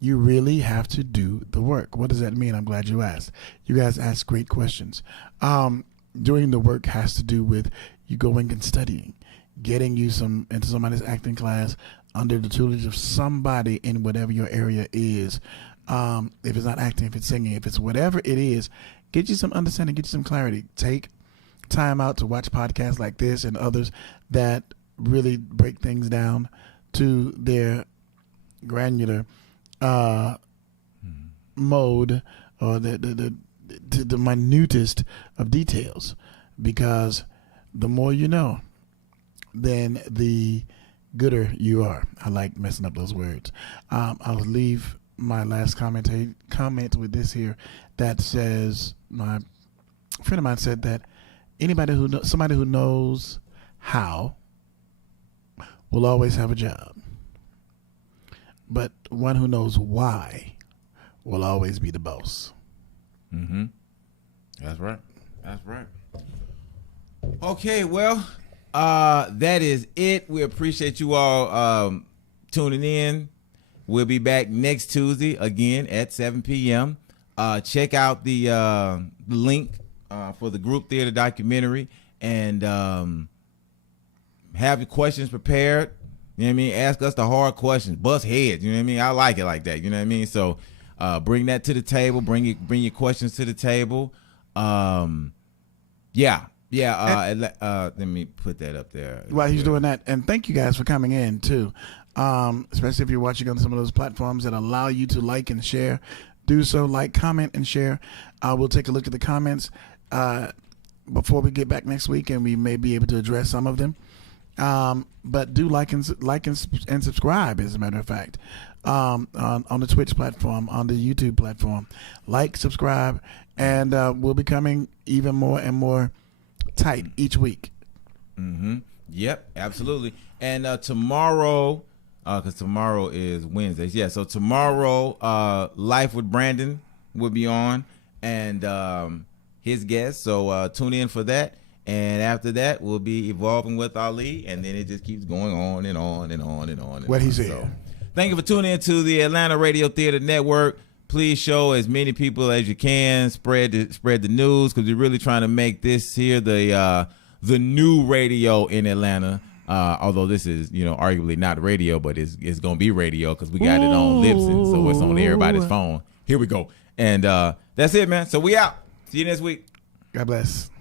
You really have to do the work. What does that mean? I'm glad you asked. You guys asked great questions. Doing the work has to do with you going and studying, getting you into somebody's acting class under the tutelage of somebody in whatever your area is. If it's not acting, if it's singing, if it's whatever it is, get you some understanding, get you some clarity. Take time out to watch podcasts like this and others that really break things down to their granular mode, or the minutest of details, because the more you know, then the gooder you are. I like messing up those words. I'll leave my last comment with this here that says, my friend of mine said that somebody who knows how will always have a job, but one who knows why will always be the boss. That's right. Okay, well, that is it. We appreciate you all tuning in. We'll be back next Tuesday again at 7 p.m. Check out the link for the group theater documentary, and have your questions prepared. You know what I mean? Ask us the hard questions. Bust heads. You know what I mean? I like it like that. You know what I mean? So bring that to the table. Bring your questions to the table. Let me put that up there. While he's doing that, and thank you guys for coming in too. Especially if you're watching on some of those platforms that allow you to like and share. Do so, like, comment, and share. We'll take a look at the comments before we get back next week, and we may be able to address some of them. But do like and subscribe, as a matter of fact, on the Twitch platform, on the YouTube platform. Like, subscribe, and we'll be coming even more and more tight each week. Yep, absolutely. And tomorrow, because tomorrow is Wednesdays. Yeah, so tomorrow, Life with Brandon will be on, and his guest. So tune in for that. And after that, we'll be evolving with Ali, and then it just keeps going on and on and on and on. What he said. So, thank you for tuning in to the Atlanta Radio Theater Network. Please show as many people as you can. Spread the news, because we're really trying to make this here the new radio in Atlanta. Although this is, arguably not radio, but it's gonna be radio because we got it on Libsyn, so it's on everybody's phone. Here we go, and that's it, man. So we out. See you next week. God bless.